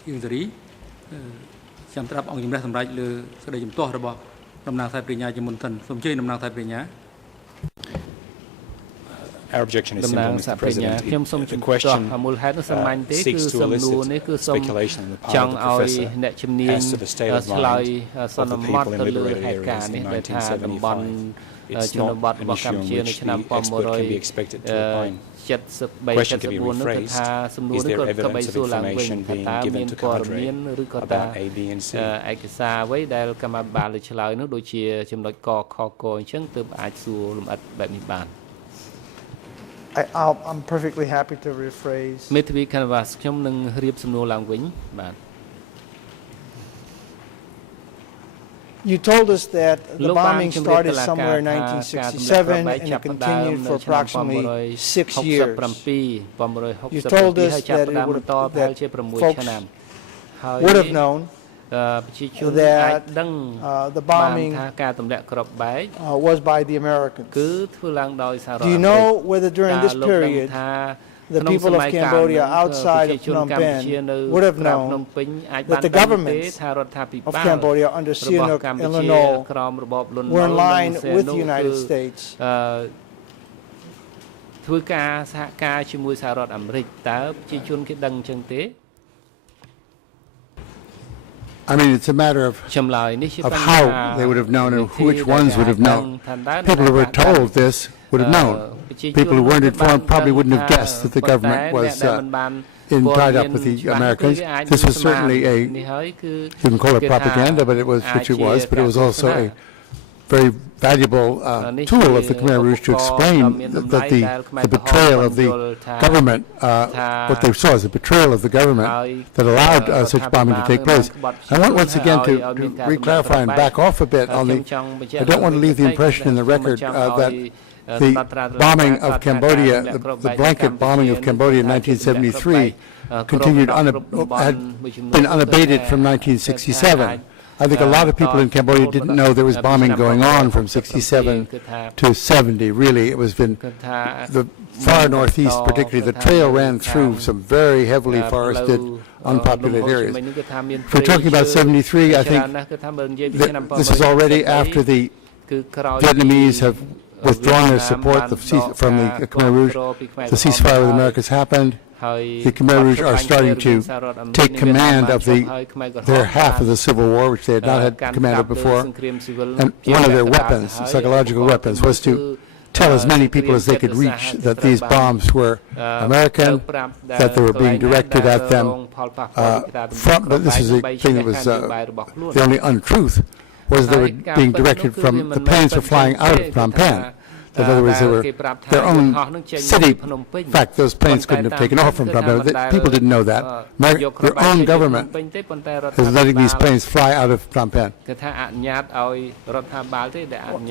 អ៊ីងសេរីចាំត្រាប់អង្គជំរះសម្រាប់លើសេចក្តីជំទាស់របស់តំណាងសាយប្រញ្ញាជាមុនសិនសូមអញ្ជើញតំណាងសាយប្រញ្ញា Our objection is simple, Mr. President. The question seeks to elicit speculation on the part of the professor as to the state of mind of the people in liberated areas in 1975. It's not an issue on which the expert can be expected to opine. The question can be rephrased. Is there evidence of information being given to cadre about A, B, and C? I'm perfectly happy to rephrase. You told us that the bombing started somewhere in 1967 and it continued for approximately 6 years. You told us that folks would have known that the bombing was by the Americans. Do you know whether during this period the people of Cambodia outside of Phnom Penh would have known that the governments of Cambodia under Sihanouk and Lon Nol were in line with the United States? I mean, it's a matter of how they would have known and which ones would have known. People who were told this would have known. People who weren't informed probably wouldn't have guessed that the government was tied up with the Americans. This was certainly you can call it propaganda, but which it was, but it was also a very valuable tool of the Khmer Rouge to explain that the betrayal of the government, what they saw as a betrayal of the government that allowed such bombing to take place. I want once again to re-clarify and back off a bit on I don't want to leave the impression in the record that the bombing of Cambodia, the blanket bombing of Cambodia in 1973 had been unabated from 1967. I think a lot of people in Cambodia didn't know there was bombing going on from 67 to 70. Really, it was been the far northeast, particularly the trail ran through some very heavily forested, unpopulated areas. If we're talking about 73, I think this is already after the Vietnamese have withdrawn their support from the Khmer Rouge. The ceasefire with the Americans happened. The Khmer Rouge are starting to take command of their half of the civil war, which they had not had command of before. And one of their weapons, psychological weapons, was to tell as many people as they could reach that these bombs were American, that they were being directed at them but this is a thing that was the only untruth, was they were being directed from, the planes were flying out of Phnom Penh. In other words, they were their own city. In fact, those planes couldn't have taken off from Phnom Penh. People didn't know that. Their own government is letting these planes fly out of Phnom Penh.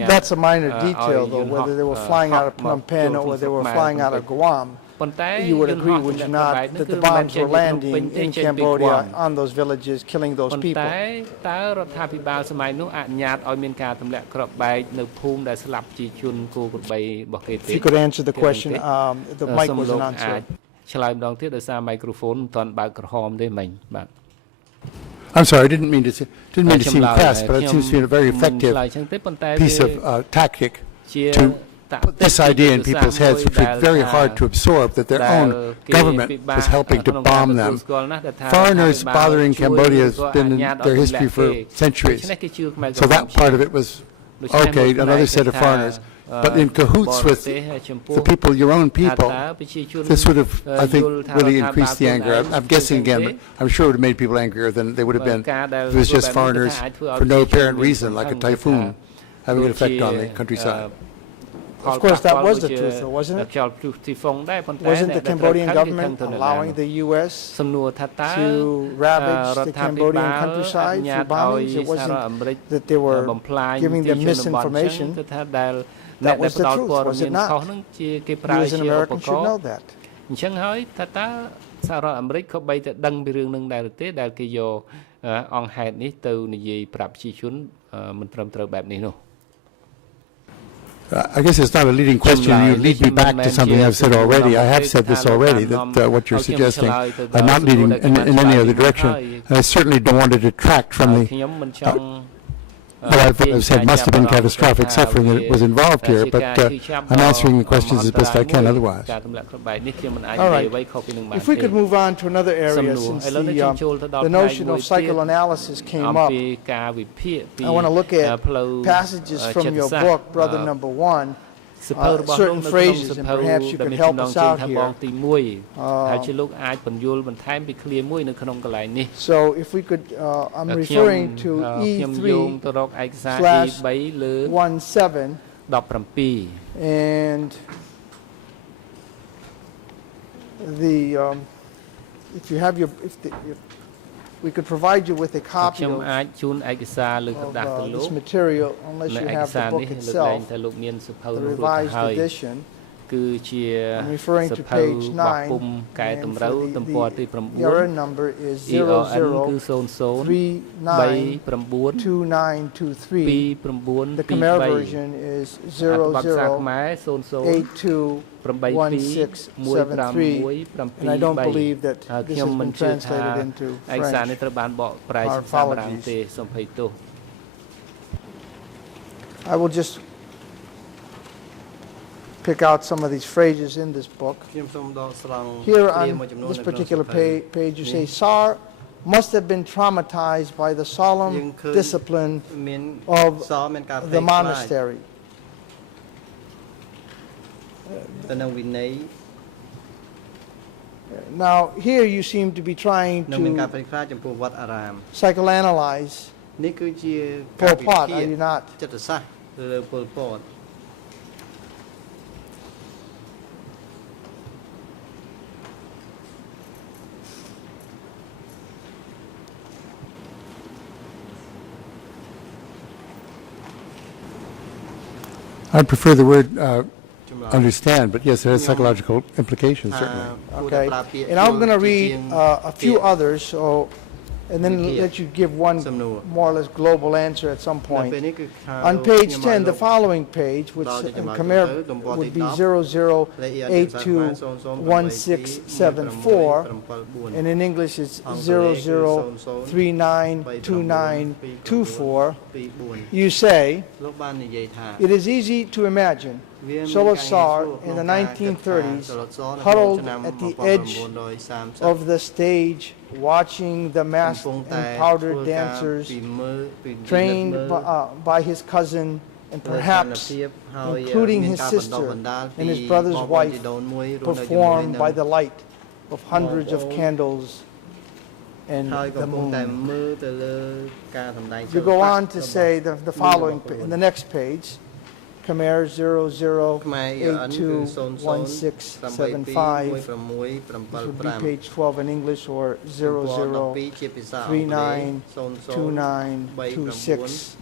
That's a minor detail, though, whether they were flying out of Phnom Penh or whether they were flying out of Guam. You would agree, would you not, that the bombs were landing in Cambodia on those villages, killing those people? If you could answer the question, the mic wasn't answered. I'm sorry, I didn't mean to seem crass, but it seems to be a very effective piece of tactic to put this idea in people's heads, which was very hard to absorb, that their own government was helping to bomb them. Foreigners bothering Cambodia has been in their history for centuries. So that part of it was okay, another set of foreigners, but in cahoots with the people, your own people, this would have, I think, really increased the anger. I'm guessing again, but I'm sure it would have made people angrier than they would have been if it was just foreigners for no apparent reason, like a typhoon, having an effect on the countryside. Of course, that was the truth, though, wasn't it? Wasn't the Cambodian government allowing the U.S. to ravage the Cambodian countryside through bombings? It wasn't that they were giving them misinformation. That was the truth, was it not? You as an American should know that. អញ្ចឹងហើយថាតើសហរដ្ឋអាមេរិកក៏បីតែដឹងពីរឿងនឹងដែរទេដែលគេយកអង្គហេតុនេះទៅនិយាយប្រាប់ប្រជាជនមិនត្រឹមត្រូវបែបនេះនោះ I guess it's not a leading question. You lead me back to something I've said already. I have said this already, that what you're suggesting, I'm not leading in any other direction. And I certainly don't want to detract from the what I've said must have been catastrophic suffering that was involved here, but I'm answering the questions as best I can otherwise. All right. If we could move on to another area, since the notion of psychoanalysis came up, I want to look at passages from your book, Brother Number One, certain phrases, and perhaps you could help us out here. So if we could, I'm referring to E3/17, and the if you have your if we could provide you with a copy of this material, unless you have the book itself, the revised edition. I'm referring to page 9, and the error number is 00392923. The Khmer version is 00821673, and I don't believe that this has been translated into French. Our apologies. I will just pick out some of these phrases in this book. Here on this particular page, you say, Sar must have been traumatized by the solemn discipline of the monastery. Now, here you seem to be trying to psychoanalyze Pol Pot, are you not? I prefer the word understand, but yes, it has psychological implications, certainly. Okay, and I'm going to read a few others, so, and then let you give one more or less global answer at some point. On page 10, the following page, which in Khmer would be 00821674, and in English it's 00392924, you say, it is easy to imagine Salazar in the 1930s huddled at the edge of the stage watching the masked and powdered dancers trained by his cousin and perhaps including his sister and his brother's wife perform by the light of hundreds of candles and the moon. You go on to say the following in the next page, Khmer 00821675. This would be page 12 in English, or 00392926.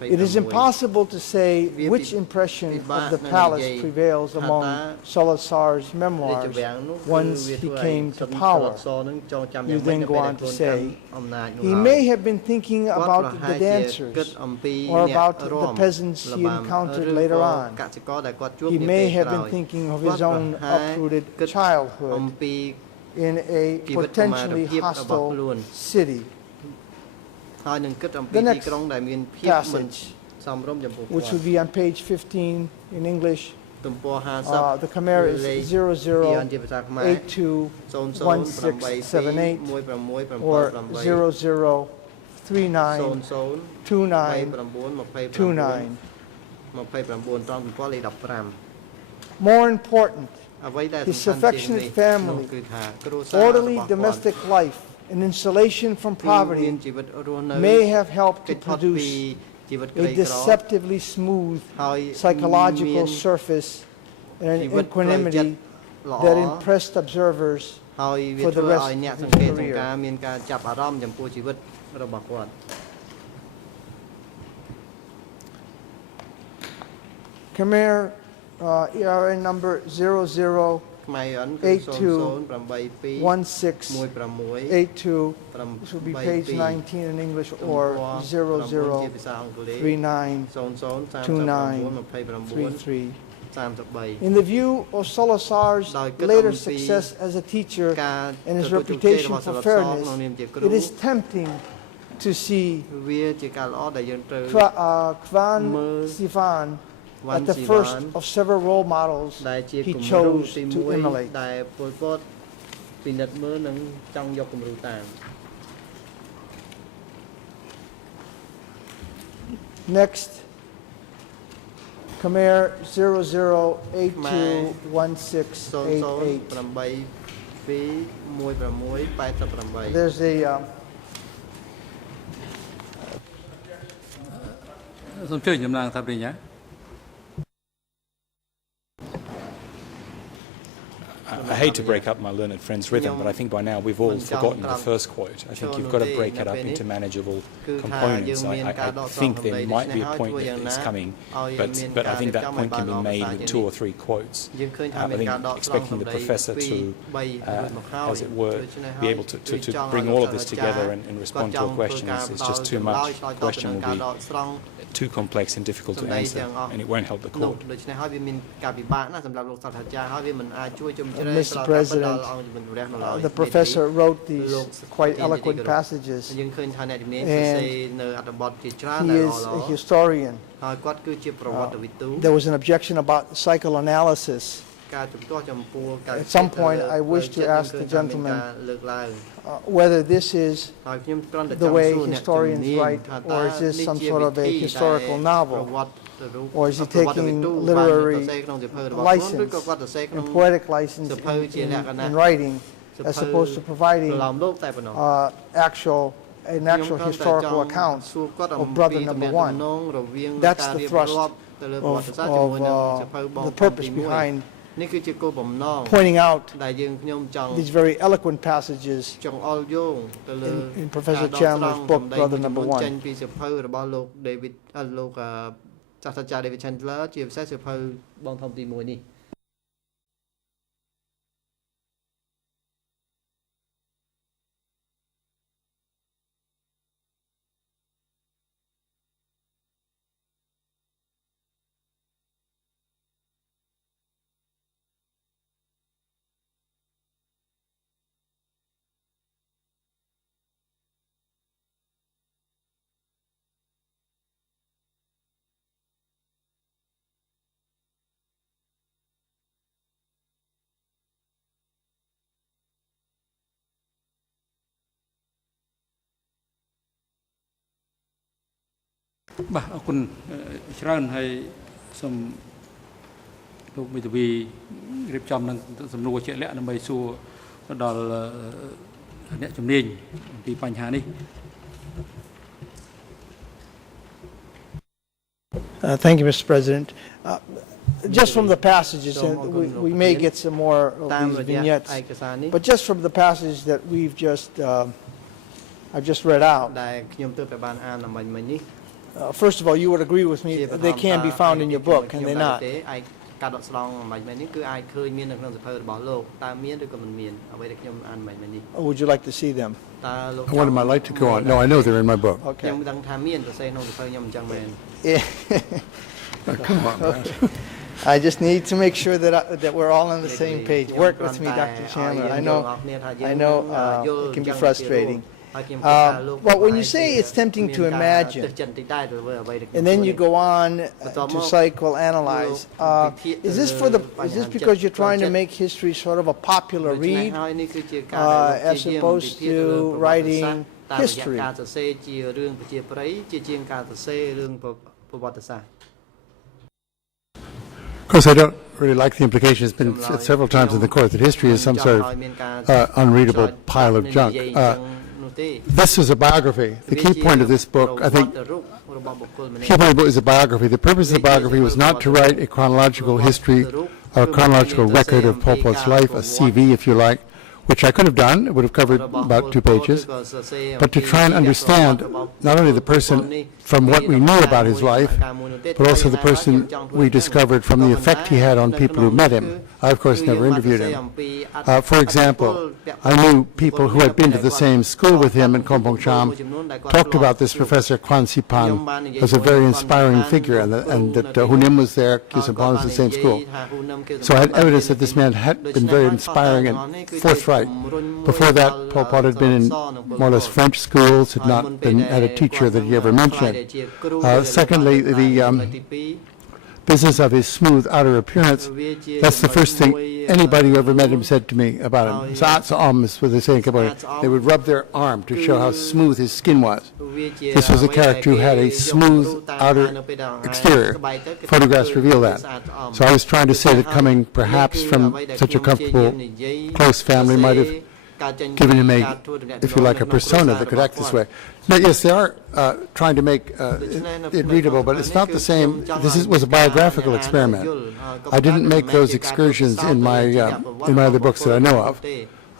It is impossible to say which impression of the palace prevails among Salazar's memoirs once he came to power. You then go on to say, he may have been thinking about the dancers or about the peasants he encountered later on. He may have been thinking of his own uprooted childhood in a potentially hostile city. The next passage, which would be on page 15 in English, the Khmer is 00821678 or 39 29 29. More important, his affectionate family, orderly domestic life, and insulation from poverty may have helped to produce a deceptively smooth psychological surface and an equanimity that impressed observers for the rest of his career. Khmer ERN number 00821682. This will be page 19 in English, or 00392933. In the view of Salazar's later success as a teacher and his reputation for fairness, it is tempting to see Kwan Sivan as the first of several role models he chose to emulate. Next, Khmer 00821688. There's a សូមជួយចំណាំងថាប្រញ្ញា I hate to break up my learned friend's rhythm, but I think by now we've all forgotten the first quote. I think you've got to break it up into manageable components. I think there might be a point that is coming, but I think that point can be made with 2 or 3 quotes. I think expecting the professor to, as it were, be able to bring all of this together and respond to a question is just too much. The question will be too complex and difficult to answer, and it won't help the court. Mr. President, the professor wrote these quite eloquent passages, and he is a historian. There was an objection about psychoanalysis. At some point, I wish to ask the gentleman whether this is the way historians write, or is this some sort of a historical novel, or is he taking literary license and poetic license in writing, as opposed to providing an actual historical account of brother number 1. That's the thrust of the purpose behind pointing out these very eloquent passages in Professor Chandler's book, Brother Number 1. សាស្ត្រាចារ្យ David Chandler ជាពិសេសសៀវភៅបងធំទី1នេះ បាទអរគុណច្រើនហើយសូមលោកមេធាវីរៀបចំនឹងសំណួរជាក់លាក់ដើម្បីសួរដល់អ្នកជំនាញអំពីបញ្ហានេះ Thank you, Mr. President. Just from the passages, and we may get some more of these vignettes, but just from the passage that I've just read out. First of all, you would agree with me that they can be found in your book, can they not? Or would you like to see them? What am I like to go on? No, I know they're in my book. Okay. Come on, man. I just need to make sure that we're all on the same page. Work with me, Dr. Chandler. I know it can be frustrating. But when you say it's tempting to imagine, and then you go on to psychoanalyze, is this because you're trying to make history sort of a popular read, as opposed to writing history. Of course, I don't really like the implication. It's been said several times in the court that history is some sort of unreadable pile of junk. This is a biography. The key point of this book, I think, the key point of the book is a biography. The purpose of the biography was not to write a chronological history or a chronological record of Pol Pot's life, a CV, if you like, which I could have done. It would have covered about 2 pages. But to try and understand not only the person from what we knew about his life, but also the person we discovered from the effect he had on people who met him. I, of course, never interviewed him. For example, I knew people who had been to the same school with him in Kompong Cham, talked about this Professor Kwan Sipan as a very inspiring figure, and that Hunim was there, Kisapan was the same school. So I had evidence that this man had been very inspiring and forthright. Before that, Pol Pot had been in more or less French schools, had not had a teacher that he ever mentioned. Secondly, the business of his smooth outer appearance, that's the first thing anybody who ever met him said to me about him. Saat's arm is what they say in Cambodia. They would rub their arm to show how smooth his skin was. This was a character who had a smooth outer exterior. Photographs reveal that. So I was trying to say that coming perhaps from such a comfortable, close family might have given him a, if you like, a persona that could act this way. Now, yes, they are trying to make it readable, but it's not the same. This was a biographical experiment. I didn't make those excursions in my other books that I know of.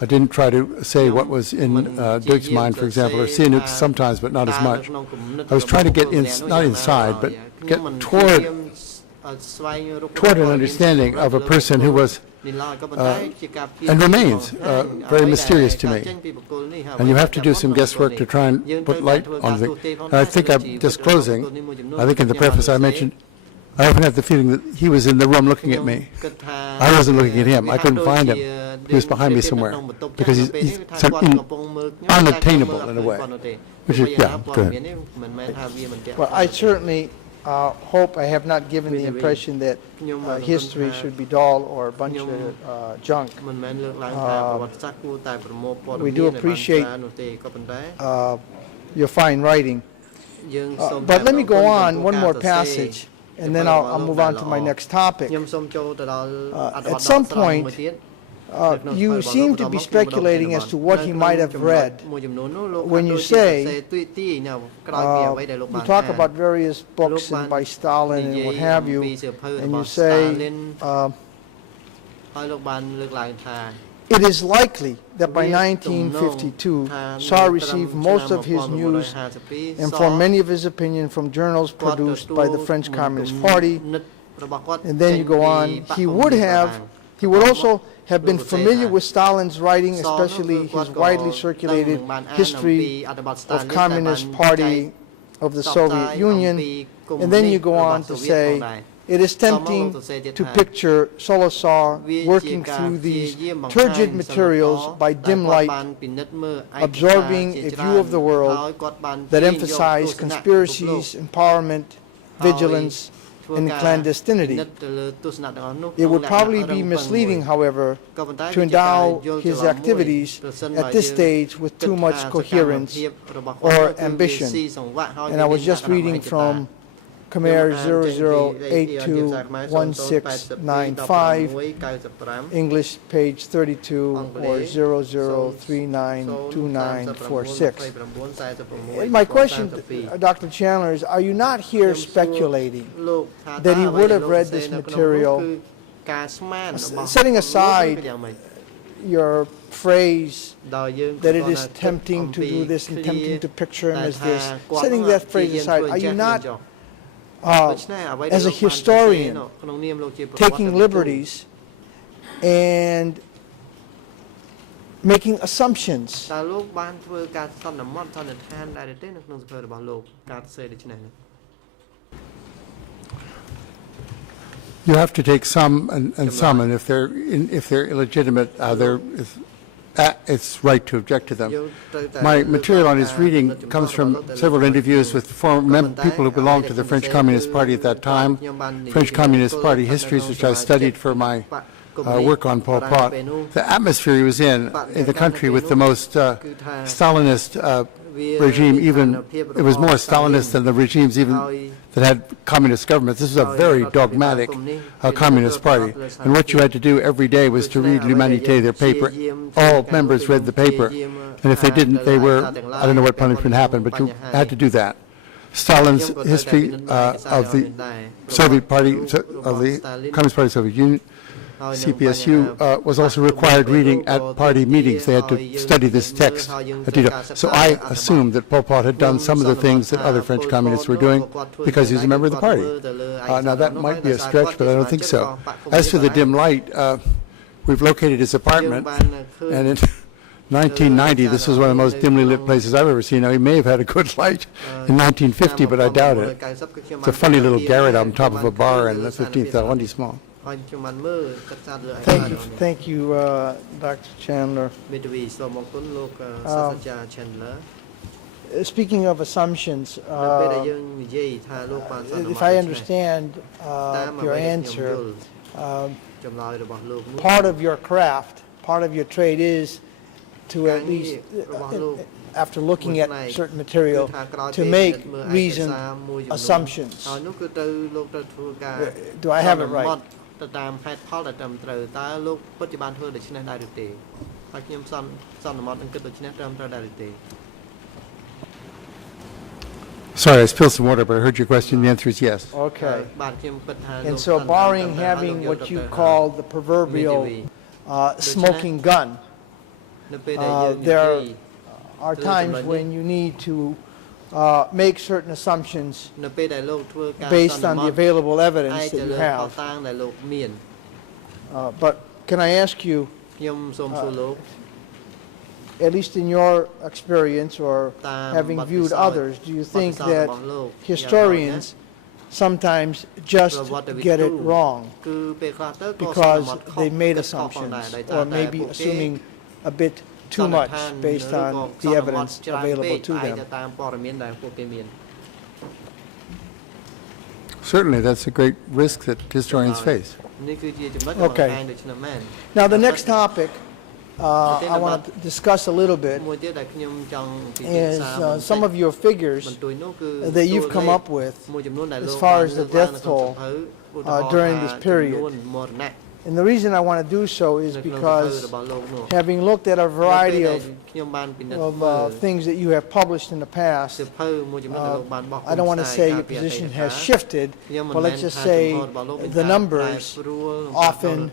I didn't try to say what was in Duke's mind, for example, or Sihanouk sometimes, but not as much. I was trying to get not inside, but get toward an understanding of a person who was and remains very mysterious to me. And you have to do some guesswork to try and put light on things. And I think I'm just closing. I think in the preface I mentioned, I often have the feeling that he was in the room looking at me. I wasn't looking at him. I couldn't find him. He was behind me somewhere because he's unattainable in a way. Which is, yeah, good. Well, I certainly hope I have not given the impression that history should be dull or a bunch of junk. We do appreciate your fine writing. But let me go on one more passage, and then I'll move on to my next topic. At some point, you seem to be speculating as to what he might have read when you say, you talk about various books and by Stalin and what have you, and you say, it is likely that by 1952, Saar received most of his news and formed many of his opinions from journals produced by the French Communist Party. And then you go on, he would also have been familiar with Stalin's writing, especially his widely circulated history of Communist Party of the Soviet Union. And then you go on to say, it is tempting to picture Salazar working through these turgid materials by dim light, absorbing a view of the world that emphasized conspiracies, empowerment, vigilance, and clandestinity. It would probably be misleading, however, to endow his activities at this stage with too much coherence or ambition. And I was just reading from Khmer 00821695, English page 32 or 00392946. And my question, Dr. Chandler, is, are you not here speculating that he would have read this material, setting aside your phrase that it is tempting to do this and tempting to picture him as this, setting that phrase aside, are you not as a historian, taking liberties and making assumptions? You have to take some and some, and if they're illegitimate, it's right to object to them. My material on his reading comes from several interviews with former people who belonged to the French Communist Party at that time, French Communist Party histories, which I studied for my work on Pol Pot. The atmosphere he was in the country with the most Stalinist regime, even it was more Stalinist than the regimes even that had communist governments. This was a very dogmatic communist party, and what you had to do every day was to read L'Humanité, their paper. All members read the paper, and if they didn't, they were, I don't know what punishment happened, but you had to do that. Stalin's history of the Soviet Party, of the Communist Party of the Soviet Union, CPSU, was also required reading at party meetings. They had to study this text. So I assumed that Pol Pot had done some of the things that other French communists were doing because he was a member of the party. Now that might be a stretch, but I don't think so. As for the dim light, we've located his apartment, and in 1990, this was one of the most dimly lit places I've ever seen. Now, he may have had a good light in 1950, but I doubt it. It's a funny little garret on top of a bar in the 15th arrondissement. Thank you, Dr. Chandler. Speaking of assumptions, if I understand your answer, part of your craft, part of your trade is to at least, after looking at certain material, to make reasoned assumptions. Do I have it right? Sorry, I spilled some water, but I heard your question. The answer is yes. Okay. And so barring having what you call the proverbial smoking gun, there are times when you need to make certain assumptions based on the available evidence that you have. But can I ask you, at least in your experience or having viewed others, do you think that historians sometimes just get it wrong because they made assumptions or maybe assuming a bit too much based on the evidence available to them? Certainly, that's a great risk that historians face. Okay. Now, the next topic I want to discuss a little bit is some of your figures that you've come up with as far as the death toll during this period. And the reason I want to do so is because having looked at a variety of things that you have published in the past, I don't want to say your position has shifted, but let's just say the numbers often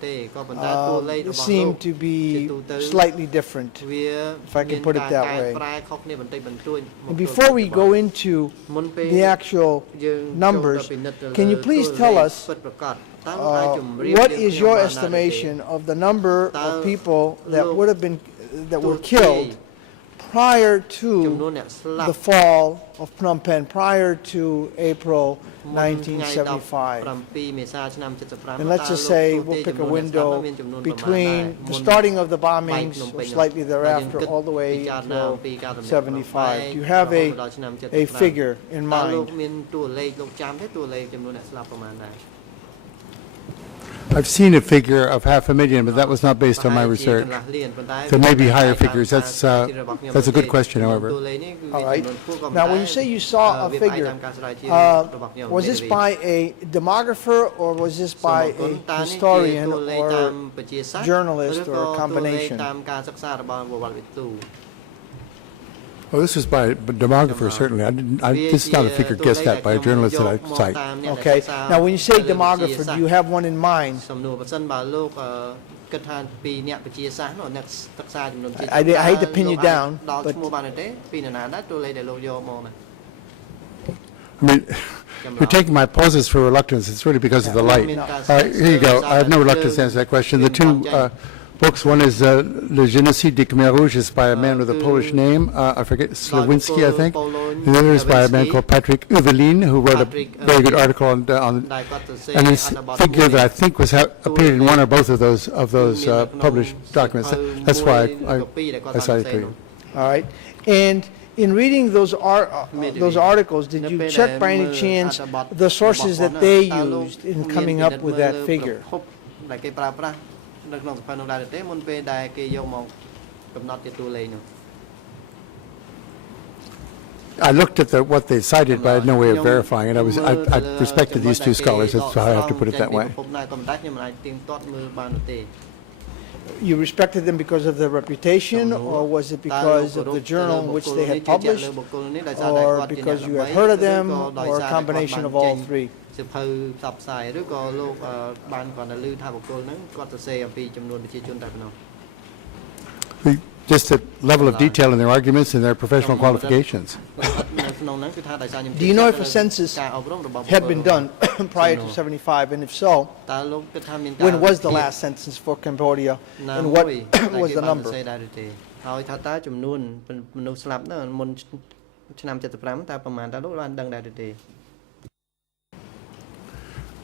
seem to be slightly different, if I can put it that way. And before we go into the actual numbers, can you please tell us what is your estimation of the number of people that would have been were killed prior to the fall of Phnom Penh, prior to April 1975? And let's just say we'll pick a window between the starting of the bombings or slightly thereafter all the way until 75. Do you have a figure in mind? I've seen a figure of 500,000, but that was not based on my research. There may be higher figures. That's a good question, however. All right. Now, when you say you saw a figure, was this by a demographer or was this by a historian or journalist or a combination? Well, this was by a demographer, certainly. This is not a figure guessed at by a journalist that I cite. Okay. Now, when you say demographer, do you have one in mind? I hate to pin you down, but I mean, you're taking my pauses for reluctance. It's really because of the light. Here you go. I have no reluctance to answer that question. The two books, one is Le Génocide des Khmer Rouges by a man with a Polish name, I forget, Slawinski, I think. And the other is by a man called Patrick Uvelin, who wrote a very good article on and this figure that I think was appeared in one or both of those published documents. That's why I cited for you. All right. And in reading those articles, did you check by any chance the sources that they used in coming up with that figure? នៅក្នុងសភៅនោះដែរទេមុនពេលដែលគេយកមកកំណត់ជាតួលេខនោះ I looked at what they cited, but I had no way of verifying it. I respected these two scholars. That's how I have to put it that way. You respected them because of their reputation, or was it because of the journal in which they had published, or because you had heard of them, or a combination of all three? Just the level of detail in their arguments and their professional qualifications. Do you know if a census had been done prior to 75, and if so, when was the last census for Cambodia, and what was the number?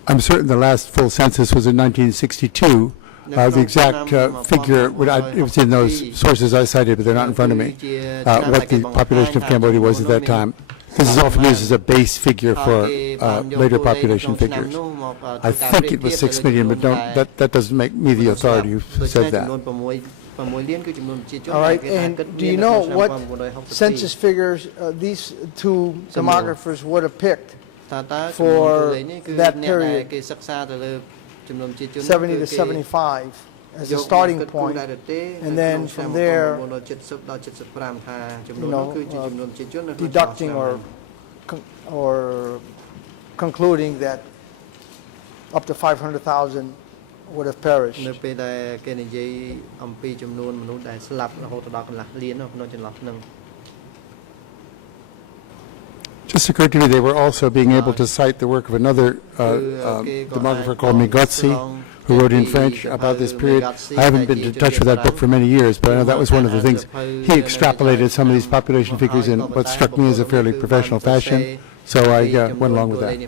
I'm certain the last full census was in 1962. The exact figure, it was in those sources I cited, but they're not in front of me, what the population of Cambodia was at that time. This is often used as a base figure for later population figures. I think it was 6 million, but that doesn't make me the authority who said that. All right, and do you know what census figures these two demographers would have picked for that period, 70 to 75, as a starting point, and then from there, deducting or concluding that up to 500,000 would have perished? Just occurred to me they were also being able to cite the work of another demographer called Migotsi, who wrote in French about this period. I haven't been in touch with that book for many years, but I know that was one of the things. He extrapolated some of these population figures in what struck me as a fairly professional fashion, so I went along with that.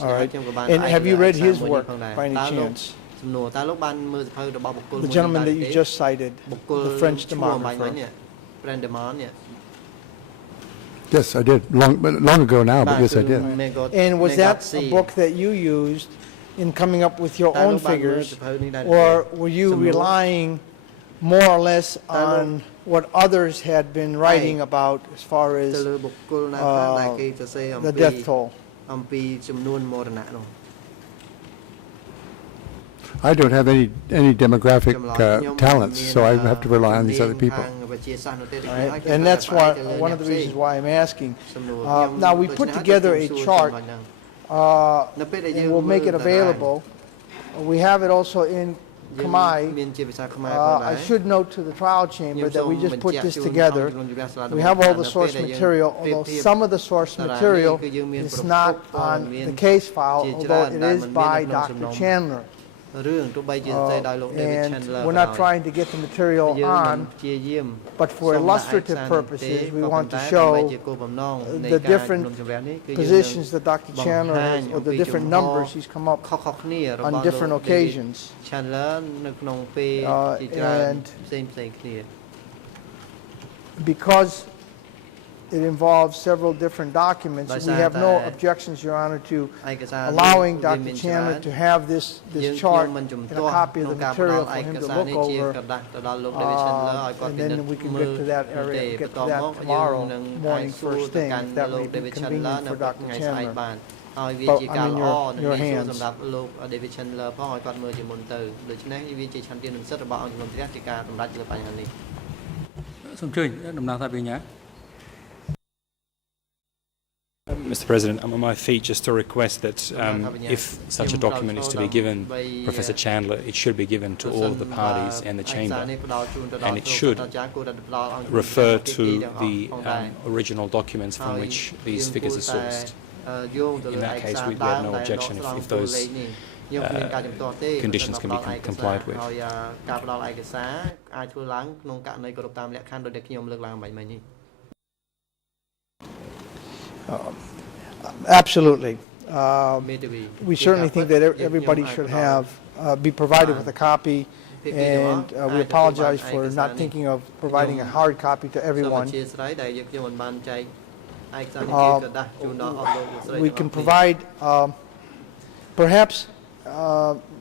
All right. And have you read his work by any chance? The gentleman that you just cited, the French demographer. Yes, I did. Long ago now, but yes, I did. And was that a book that you used in coming up with your own figures, or were you relying more or less on what others had been writing about as far as the death toll? I don't have any demographic talents, so I have to rely on these other people. Right. And that's one of the reasons why I'm asking. Now, we put together a chart, and we'll make it available. We have it also in Khmer. I should note to the trial chamber that we just put this together. We have all the source material, although some of the source material is not on the case file, although it is by Dr. Chandler. And we're not trying to get the material on, but for illustrative purposes, we want to show the different positions that Dr. Chandler has, or the different numbers he's come up on different occasions. And because it involves several different documents, we have no objections, Your Honor, to allowing Dr. Chandler to have this chart and a copy of the material for him to look over, and then we can get to that area, get to that tomorrow morning first thing, if that may be convenient for Dr. Chandler. But I'm in your hands. សូមជឿដំណើរថាវិញ្ញា Mr. President, I'm on my feet just to request that if such a document is to be given Professor Chandler, it should be given to all of the parties and the chamber, and it should refer to the original documents from which these figures are sourced. In that case, we have no objection if those conditions can be complied with. Absolutely. We certainly think that everybody should be provided with a copy, and we apologize for not thinking of providing a hard copy to everyone. We can provide perhaps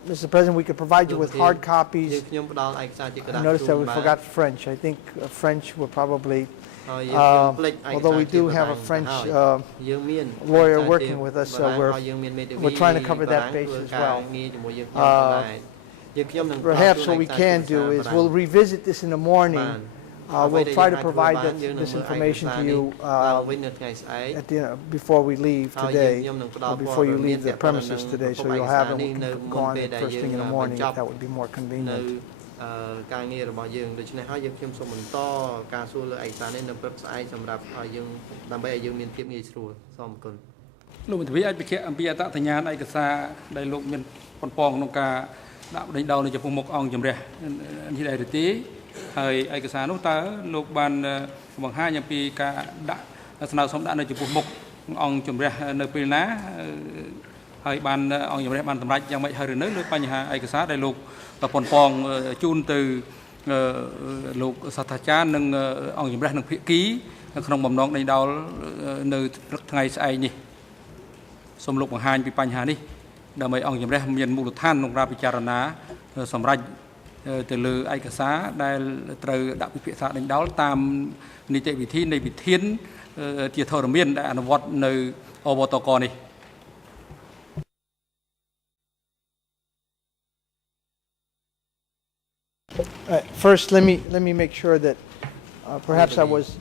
Mr. President, we could provide you with hard យើង copies. ខ្ញុំផ្ដល់ឯកសារជាក្រដា I ស noticed ជូ that ន we បាទ forgot French. I think French will probably, ហើយយើងភ្លេចឯកសារ although we ជា do បារាំង have a ទៅ French ហើយយើងមាន lawyer ឯកសារជា working with us, so បារាំង we're- ហើយយើងមានមេធាវី we're trying to cover that បារាំង base ធ្វើ as ការ well. ងារជាមួយយើងខ្ញុំផងដែរយើងខ្ញុំនឹង Perhaps what we can do is we'll revisit this in the morning. We'll try to provide this information to you វិញនៅថ្ងៃស្អែក at the, before we leave ហើយ today, ខ្ញុំនឹងផ្ដល់ or ព័ before ត៌ you មាន leave the ទាក់ទងនឹង premises today, so ប្រភព you'll ឯកសារ have it នេះនៅ go មុន on ពេល it ដែល first យើង thing in the បញ្ morning ច if ប់ that would be more នៅ convenient. ការងាររបស់យើងដូច្នេះហើយខ្ញុំសូមបន្តការសួរលើឯកសារនេះនៅព្រឹកស្អែកសម្រាប់ឲ្យយើងដើម្បីឲ្យយើងមានភាពងាយស្រួលសូមអរគុណ លោកមេធាវីអាចបញ្ជាក់អំពីអត្តសញ្ញាណឯកសារដែលលោកមានប៉ុនប៉ងក្នុងការដាក់ដេញដោលនៅចំពោះមុខអង្គជំរះនេះដែរឬទេហើយឯកសារនោះតើលោកបានបង្ហាញអំពីការដាក់ស្នើសុំដាក់នៅចំពោះមុខអង្គជំរះនៅពេលណាហើយបានអង្គជំរះបានសម្រេចយ៉ាងម៉េចហើយឬនៅលើបញ្ហាឯកសារដែលលោកប៉ុនប៉ងជូនទៅលោកសាស្ត្រាចារ្យនិងអង្គជំរះនិងភាគីក្នុងបំណងដេញដោលនៅព្រឹកថ្ងៃស្អែកនេះសូមលោកបង្ហាញពីបញ្ហានេះដើម្បីអង្គជំរះមានមូលដ្ឋានក្នុងការពិចារណាសម្រាប់ទៅលើឯកសារដែលត្រូវដាក់ពិភាក្សាដេញដោលតាមនីតិវិធីនៃវិធានជាធរមានដែលអនុវត្តនៅអវតកនេះ First, let me make sure that perhaps I was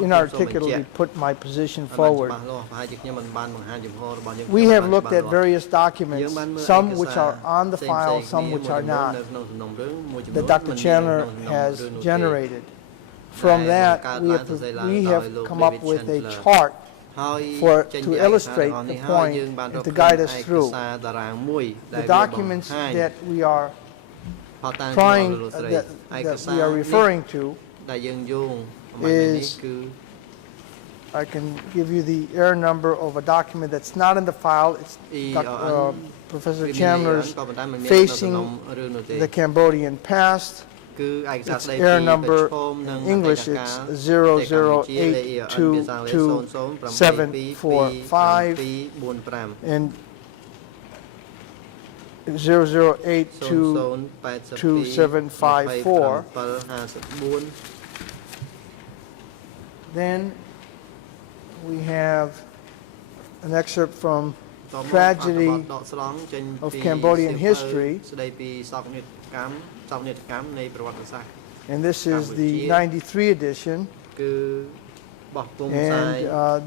inarticulately put my position forward. We have looked at various documents, some which are on the file, some which are not, that Dr. Chandler has generated. From that, we have come up with a chart to illustrate the point and to guide us through. The documents that we are that we are referring to is, I can give you the error number of a document that's not in the file. It's Professor Chandler's Facing the Cambodian Past. Its error number in English is 008222745 and 00822754. Then we have an excerpt from Tragedy of Cambodian History, and this is the 93 edition. And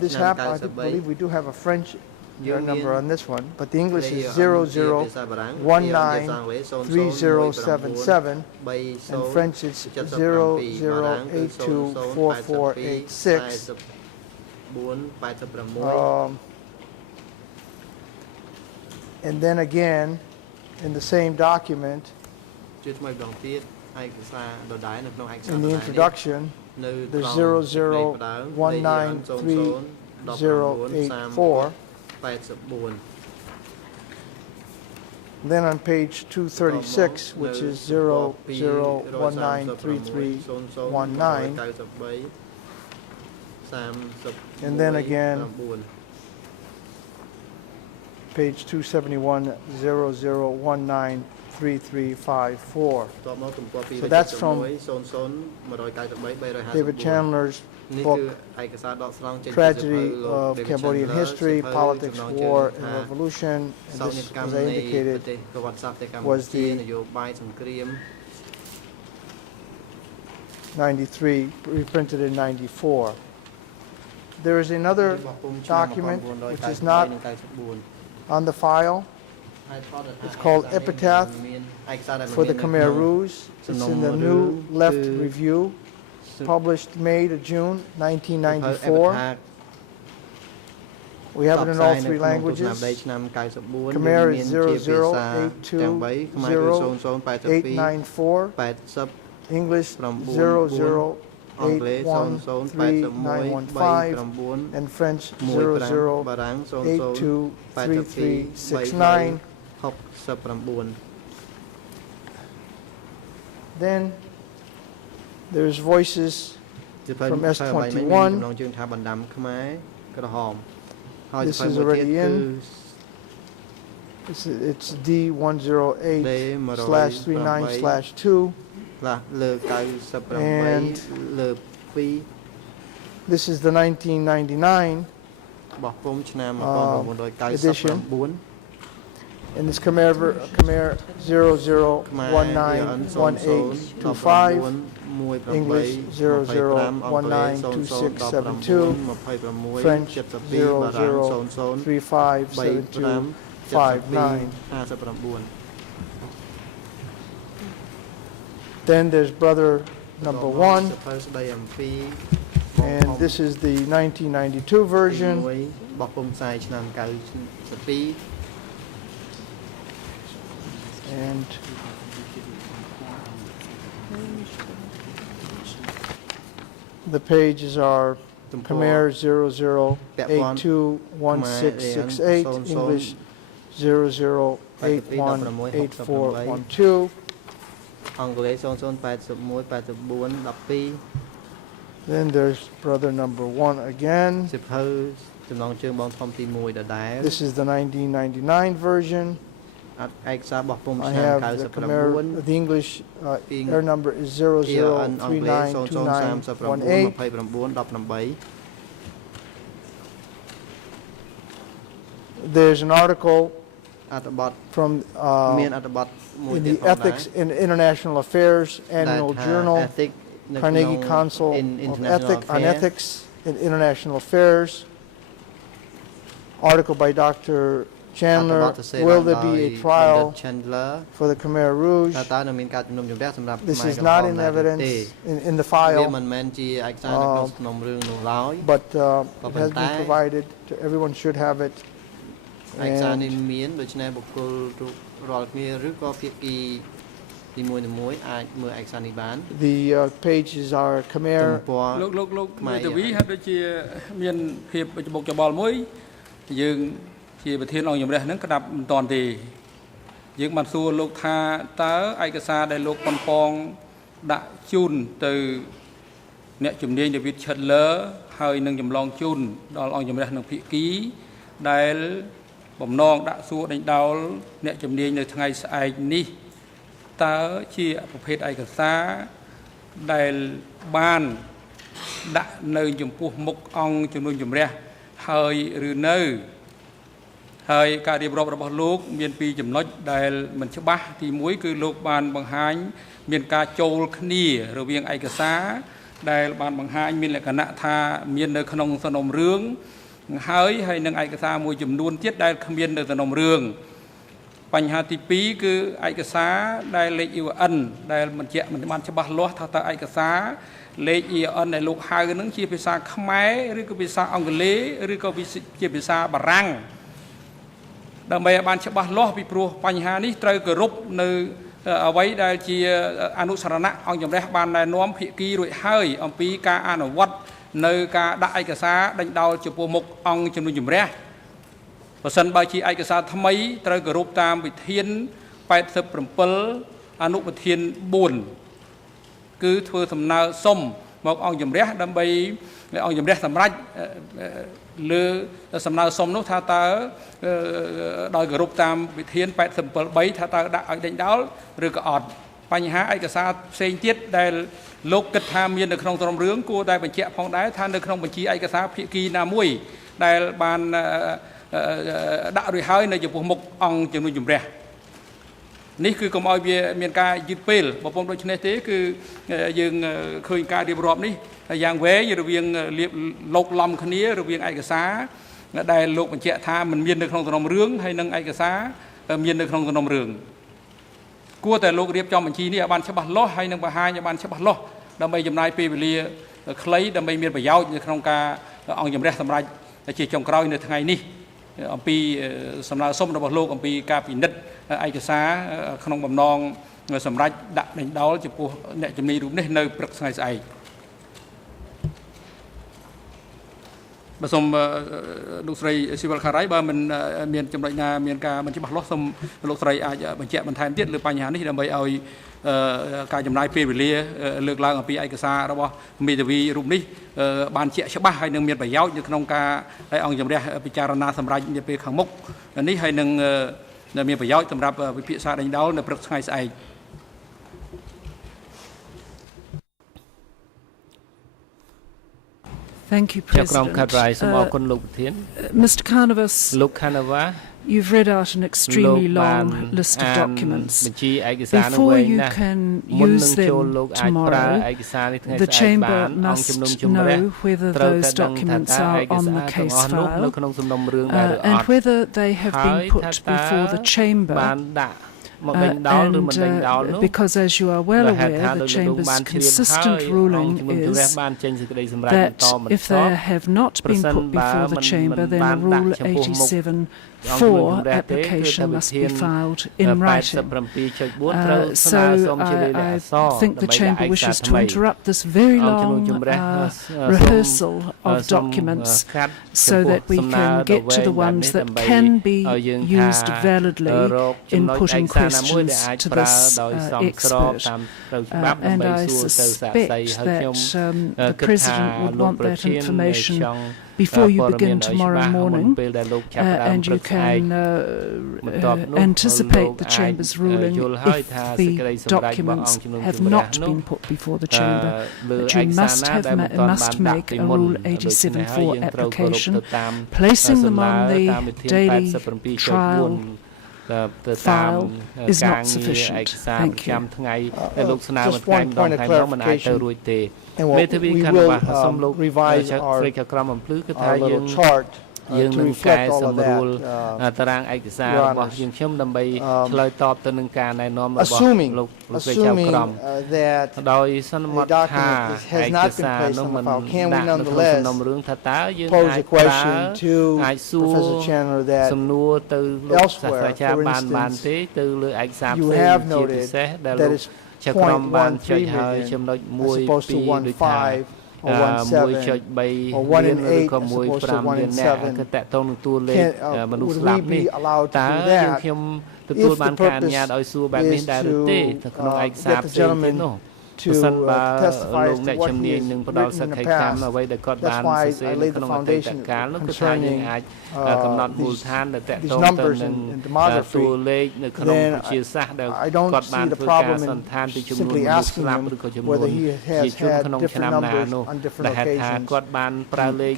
this happened, I believe we do have a French number on this one, but the English is 00193077, and French is 00824486. And then again, in the same document, in the introduction, there's 00193084. Then on page 236, which is 00193319, and then again, page 271, 00193354. So that's from David Chandler's book, Tragedy of Cambodian History, Politics, War, and Revolution. And this, as I indicated, was the 93, reprinted in 94. There is another document which is not on the file. It's called Epitaph for the Khmer Rouge. It's in the New Left Review, published May to June 1994. We have it in all three languages. Khmer is 008200894. English 008139115, and French 00823369. Then there's Voices from S21. This is already in. It's D108/39/2. And this is the 1999 edition. And it's Khmer 00191825, English 00192672, French 00357259. Then there's brother number 1, and this is the 1992 version. And the pages are Khmer 00821668, English 00818412. Then there's brother number 1 again. This is the 1999 version. I have the Khmer, the English air number is 00392918. There's an article from in the Ethics in International Affairs Annual Journal, Carnegie Council on Ethics in International Affairs. Article by Dr. Chandler, will there be a trial for the Khmer Rouge? This is not in evidence in the file, but it has been provided. Everyone should have it. And the pages are Khmer. Chỉ bật thiên lòng nhầm đây nó có đập toàn thì những mặt xua lục tha tớ ai cái xa đây lục con phong đã chun từ nẹt chùm điên để viết chật lỡ hơi nâng chùm lòng chun đó lòng nhầm đây nâng thị ký đây bầm non đã xua đánh đau nẹt chùm điên để ngày sai ní tớ chia một hết ai cái xa đây ban đã nơi chùm pu mục ong chùm nuôi chùm ra hơi rư nơiហើយការរៀបរាប់របស់លោកមានពីរចំណុចដែលមិនច្បាស់ទី1គឺលោកបានបង្ហាញមានការចូលគ្នារវាងឯកសារដែលបានបង្ហាញមានលក្ខណៈថាមាននៅក្នុងសំណុំរឿងហើយនឹងឯកសារមួយចំនួនទៀតដែលគ្មាននៅសំណុំរឿងបញ្ហាទី2គឺឯកសារដែលលេខ ISBN ដែលមិនបានច្បាស់លាស់ថាតើឯកសារលេខ ISBN ដែលលោកហៅនឹងជាភាសាខ្មែរឬក៏ភាសាអង់គ្លេសឬក៏ជាភាសាបារាំងដើម្បីឲ្យបានច្បាស់លាស់ពីព្រោះបញ្ហានេះត្រូវគោរពនៅអ្វីដែលជាអនុសរណៈអង្គជំរះបានណែនាំភាគីរួចហើយអំពីការអនុវត្តនៅការដាក់ឯកសារដេញដោលចំពោះមុខអង្គជំនុំជម្រះបើសិនបើជាឯកសារថ្មីត្រូវគោរពតាមវិធាន87អនុវិធាន4គឺធ្វើសំណើសុំមកអង្គជំរះដើម្បីអង្គជំរះសម្រេចលើសំណើសុំនោះថាតើដោយគោរពតាមវិធាន87 3ថាតើដាក់ឲ្យដេញដោលឬក៏អត់បញ្ហាឯកសារផ្សេងទៀតដែលលោកគិតថាមាននៅក្នុងសំណុំរឿងគួរតែបញ្ជាក់ផងដែរថានៅក្នុងបញ្ជីឯកសារភាគីណាមួយដែលបានដាក់រួចហើយនៅចំពោះមុខអង្គជំនុំជម្រះនេះគឺកុំឲ្យវាមានការយឺតពេលបើពុំដូច្នេះទេគឺយើងឃើញការរៀបរាប់នេះយ៉ាងវែងរវាងលោកឡំគ្នារវាងឯកសារដែលលោកបញ្ជាក់ថាมันមាននៅក្នុងសំណុំរឿងហើយនិងឯកសារមាននៅក្នុងសំណុំរឿងគួរតែលោករៀបចំបញ្ជីនេះឲ្យបានច្បាស់លាស់ហើយនឹងបង្ហាញឲ្យបានច្បាស់លាស់ដើម្បីចំណាយពេលវេលាខ្លីដើម្បីមានប្រយោជន៍នៅក្នុងការអង្គជំរះសម្រាប់ជាចុងក្រោយនៅថ្ងៃនេះអំពីសំណើសុំរបស់លោកអំពីការពិនិត្យឯកសារក្នុងបំណងសម្រាប់ដាក់ដេញដោលចំពោះអ្នកជំនាញរូបនេះនៅព្រឹកថ្ងៃស្អែកបើសូមលោកស្រីស៊ីវិលខារ៉ៃបើមិនមានចំណុចណាមានការមិនច្បាស់លាស់សូមលោកស្រីអាចបញ្ជាក់បន្ថែមទៀតលើបញ្ហានេះដើម្បីឲ្យការចំណាយពេលវេលាលើកឡើងអំពីឯកសាររបស់មេធាវីរូបនេះបានជាក់ច្បាស់ហើយនឹងមានប្រយោជន៍នៅក្នុងការឲ្យអង្គជំរះពិចារណាសម្រាប់នាពេលខាងមុខនេះហើយនឹង ដែលមានប្រយោជន៍សម្រាប់វិភាគសាស្ត្រដេញដោលនៅព្រឹកថ្ងៃស្អែក Thank you, President. Mr. Carnavas, you've read out an extremely long list of documents. Before you can use them tomorrow, the Chamber must know whether those documents are on the case file and whether they have been put before the Chamber. Because as you are well aware, the Chamber's consistent ruling is that if they have not been put before the Chamber, then a Rule 87(4) application must be filed in writing. So I think the Chamber wishes to interrupt this very long rehearsal of documents so that we can get to the ones that can be used validly in putting questions to this expert. And I suspect that the President would want that information before you begin tomorrow morning, and you can anticipate the Chamber's ruling if the documents have not been put before the Chamber, that you must make a Rule 87(4) application, placing them on the daily trial file is not sufficient. Thank you. Just one point of clarification. And we will revise our little chart to reflect all of that, assuming that the document has not been placed on the file, can we nonetheless pose a question to Professor Chandler that elsewhere, for instance, you have noted that it's 0.13 million as opposed to 1.5 or 1.7 or 1 in 8 as opposed to 1 in 7. Would we be allowed to do that if the purpose is to get the gentleman to testify as to what he has written in the past? That's why I laid the foundation concerning these numbers in demography. Then I don't see the problem in simply asking him whether he has had different numbers on different occasions.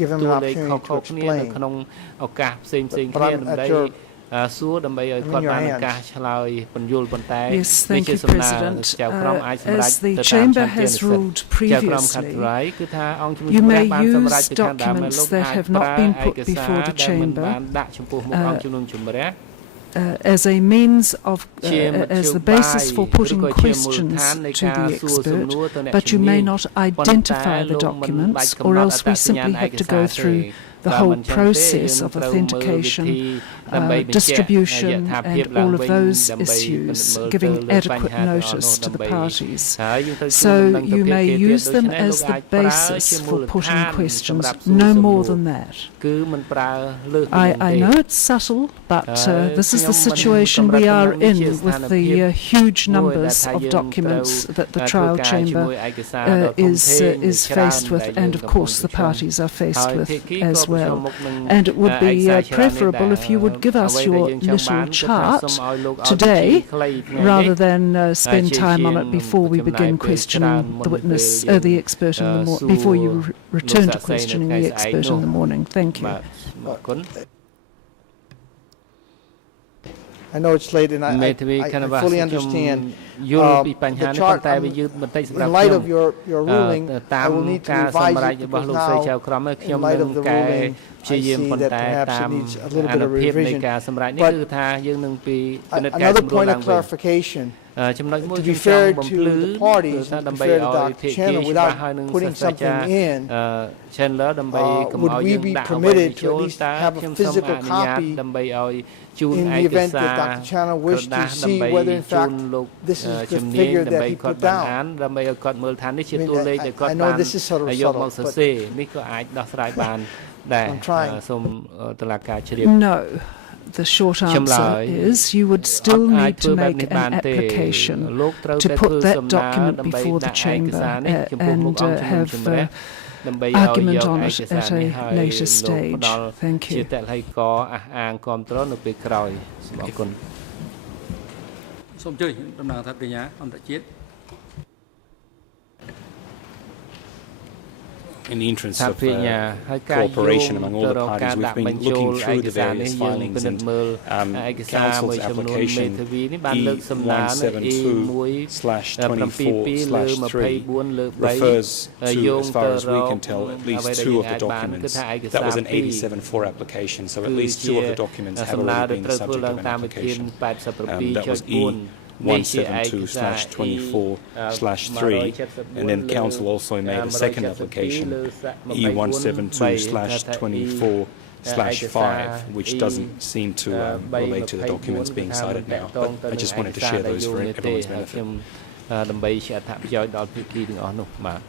Give him an opportunity to explain. But I'm at your Yes, thank you, President. As the Chamber has ruled previously, you may use documents that have not been put before the Chamber as a means of, as the basis for putting questions to the expert, but you may not identify the documents, or else we simply have to go through the whole process of authentication, distribution, and all of those issues, giving adequate notice to the parties. So you may use them as the basis for putting questions, no more than that. I know it's subtle, but this is the situation we are in with the huge numbers of documents that the trial chamber is faced with, and of course the parties are faced with as well. And it would be preferable if you would give us your little chart today, rather than spend time on it before we begin questioning the witness, the expert in the morning, before you return to questioning the expert in the morning. Thank you. I know it's late, and I fully understand the chart. In light of your ruling, I will need to revise it, because now, in light of the ruling, I see that perhaps it needs a little bit of revision. But another point of clarification, to be fair to the parties, to be fair to Dr. Chandler, without putting something in, would we be permitted to at least have a physical copy in the event that Dr. Chandler wished to see whether in fact this is the figure that he put down? I know this is sort of subtle, but I'm trying. No. The short answer is you would still need to make an application to put that document before the chamber and have argument on it at a later stage. Thank you. សូមអញ្ជើញតំណាងថាប្រញ្ញាអន្តរជាតិ In the interest of cooperation among all the parties, we've been looking through the various filings and Council's application E172/24/3 refers to, as far as we can tell, at least 2 of the documents. That was an 87/4 application, so at least 2 of the documents have already been the subject of an application. That was E172/24/3, and then Council also made a second application, E172/24/5, which doesn't seem to relate to the documents being cited now. But I just wanted to share those for everyone's benefit. ដើម្បីជាអត្ថប្រយោជន៍ដល់ភាគីទាំងអស់នោះបាទ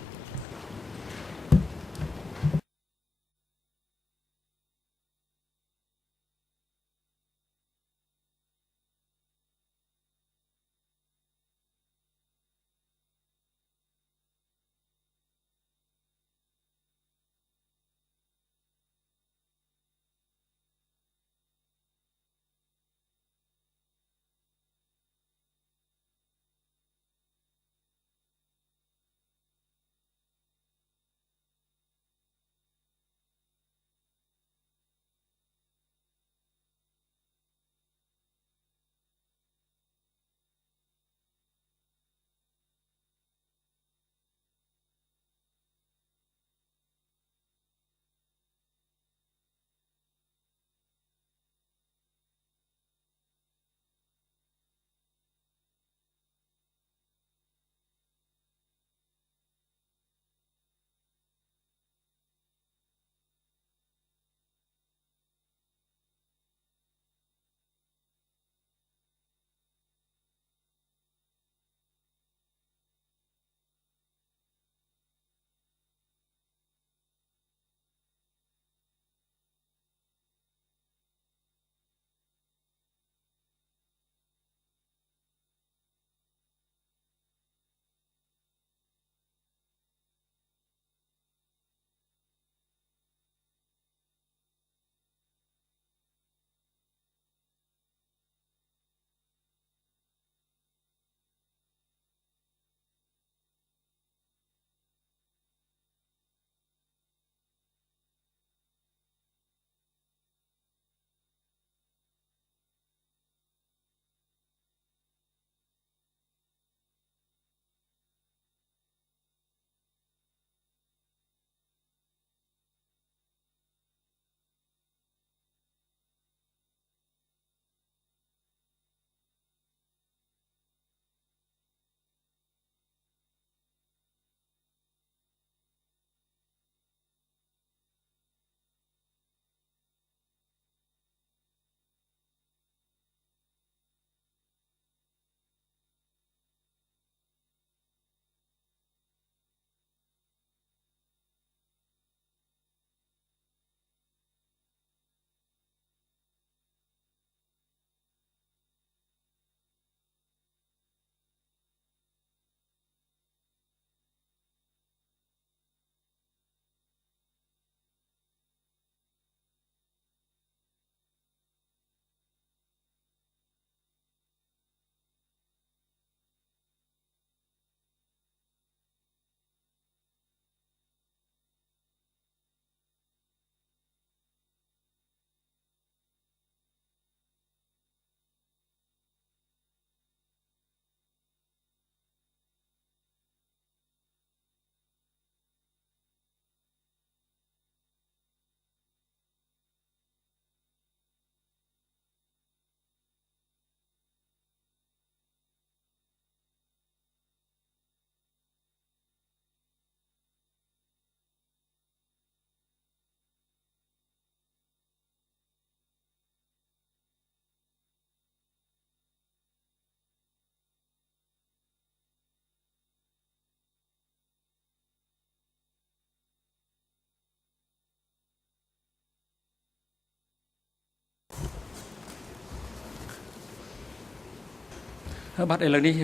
បាទឥឡូវនេះ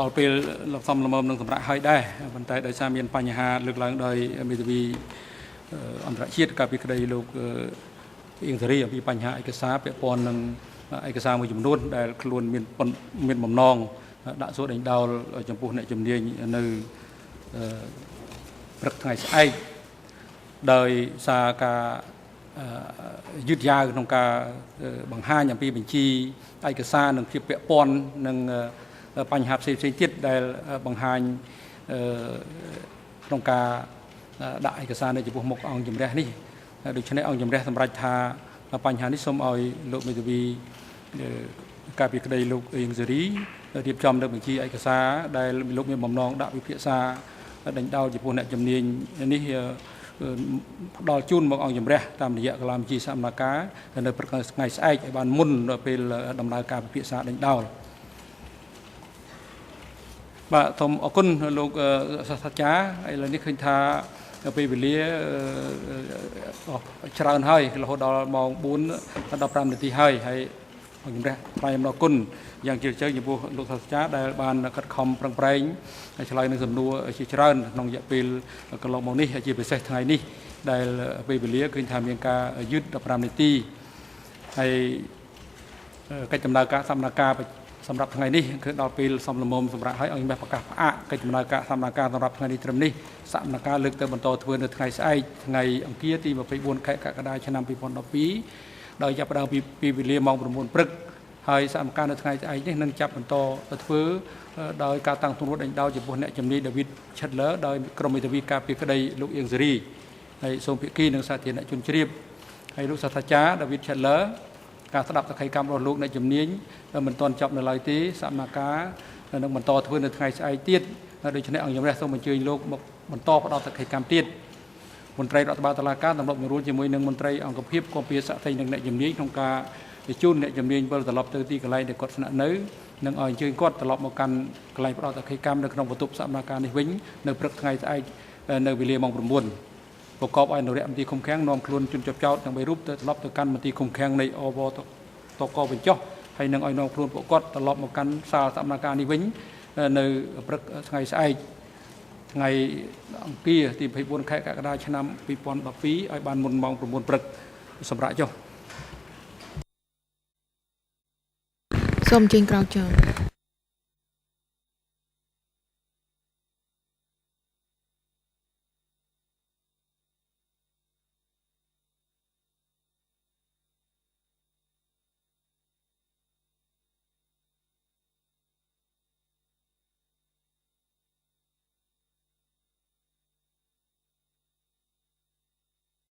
ដល់ពេលលោកសំលមមនឹងសម្រាប់ឲ្យដែរប៉ុន្តែដោយសារមានបញ្ហាលើកឡើងដោយមេធាវីអន្តរជាតិកាលពីក្តីលោកអ៊ីងសេរីអំពីបញ្ហាឯកសារពាក់ព័ន្ធនឹង ឯកសារមួយចំនួនដែលខ្លួនមានបំណងដាក់សួរដេញដោលចំពោះអ្នកជំនាញនៅព្រឹកថ្ងៃស្អែកដោយសារការយឺតយ៉ាវក្នុងការបង្ហាញអំពីបញ្ជីឯកសារនិងភាពពាក់ព័ន្ធនឹងបញ្ហាផ្សេងៗទៀតដែលបង្ហាញក្នុងការដាក់ឯកសារនៅចំពោះមុខអង្គជំរះនេះដូច្នេះអង្គជំរះសម្រេចថាបញ្ហានេះសូមឲ្យលោកមេធាវីការពីក្តីលោកអៀងសេរីរៀបចំនៅបញ្ជីឯកសារដែលលោកមានបំណងដាក់វិភាសាដេញដោលចំពោះអ្នកជំនាញនេះផ្ដល់ជូនមកអង្គជំរះតាមរយៈកាលាបញ្ជីសកម្មការនៅព្រឹកថ្ងៃស្អែកឲ្យបានមុនពេលដំណើរការពិភាក្សាដេញដោលបាទសូមអរគុណលោកសាស្ត្រាចារ្យឥឡូវនេះឃើញថាពេលវេលាច្រើនហើយរហូតដល់ម៉ោង 4:15 នាទីហើយអង្គជំរះថ្លែងអំណរគុណយ៉ាងជ្រាលជ្រៅចំពោះលោកសាស្ត្រាចារ្យដែលបានខិតខំប្រឹងប្រែងឆ្លើយនឹងសំណួរជាច្រើនក្នុងរយៈពេលកន្លងមកនេះជាពិសេសថ្ងៃនេះដែលពេលវេលាឃើញថាមានការយឺត15 នាទីហើយកិច្ចដំណើរការសកម្មភាពសម្រាប់ថ្ងៃនេះគឺដល់ពេលសំលមុំសម្រាប់ឲ្យអង្គជំរះប្រកាសផ្អាកកិច្ចដំណើរការសកម្មភាពសម្រាប់ថ្ងៃនេះត្រឹមនេះសកម្មភាពលើកទៅបន្តធ្វើនៅថ្ងៃស្អែកថ្ងៃអង្គារទី24 ខែកក្កដាឆ្នាំ 2012 ដោយចាប់ផ្ដើមពីវេលាម៉ោង 9 ព្រឹកហើយសកម្មភាពនៅថ្ងៃស្អែកនេះនឹងចាប់បន្តទៅធ្វើដោយការតាំងទង្រួតដេញដោលចំពោះអ្នកជំនាញ David Chandler ដោយក្រុមមេធាវីការពីក្តីលោកអៀងសេរីហើយសូមភាគីនិងសាធារណជនជ្រាបហើយលោកសាស្ត្រាចារ្យ David Chandler ការស្ដាប់សកម្មកម្មរបស់លោកអ្នកជំនាញមិនទាន់ចប់នៅឡើយទេសកម្មភាពនឹងបន្តធ្វើនៅថ្ងៃស្អែកទៀតដូច្នេះអង្គជំរះសូមអញ្ជើញលោកមកបន្តផ្ដល់សកម្មភាពទៀតមន្ត្រីរដ្ឋបាលតុលាការតម្រូវរួលជាមួយនឹងមន្ត្រីអង្គភាពគាំពៀស័ក្តិនិងអ្នកជំនាញក្នុងការជូនអ្នកជំនាញវិលត្រឡប់ទៅទីកន្លែងដែលគាត់ស្នាក់នៅនិងឲ្យអញ្ជើញគាត់ត្រឡប់មកកាន់កន្លែងផ្ដល់សកម្មនៅក្នុងបន្ទប់សកម្មភាពនេះវិញនៅព្រឹកថ្ងៃស្អែកនៅវេលាម៉ោង 9 ប្រកបឲ្យនរៈមន្ត្រីឃុំឃាំងនាំខ្លួនជនជាប់ចោតទាំង3រូបទៅត្រឡប់ទៅកាន់មន្ត្រីឃុំឃាំងនៃអវតកបញ្ចុះហើយនឹងឲ្យនាំខ្លួនពួកគាត់ត្រឡប់មកកាន់សាលសកម្មភាពនេះវិញនៅព្រឹកថ្ងៃស្អែកថ្ងៃអង្គារទី24 ខែកក្កដាឆ្នាំ 2012 ឲ្យបានមុនម៉ោង 9 ព្រឹកសម្រាប់ចុះ សូមអញ្ជើញក្រោកចុះ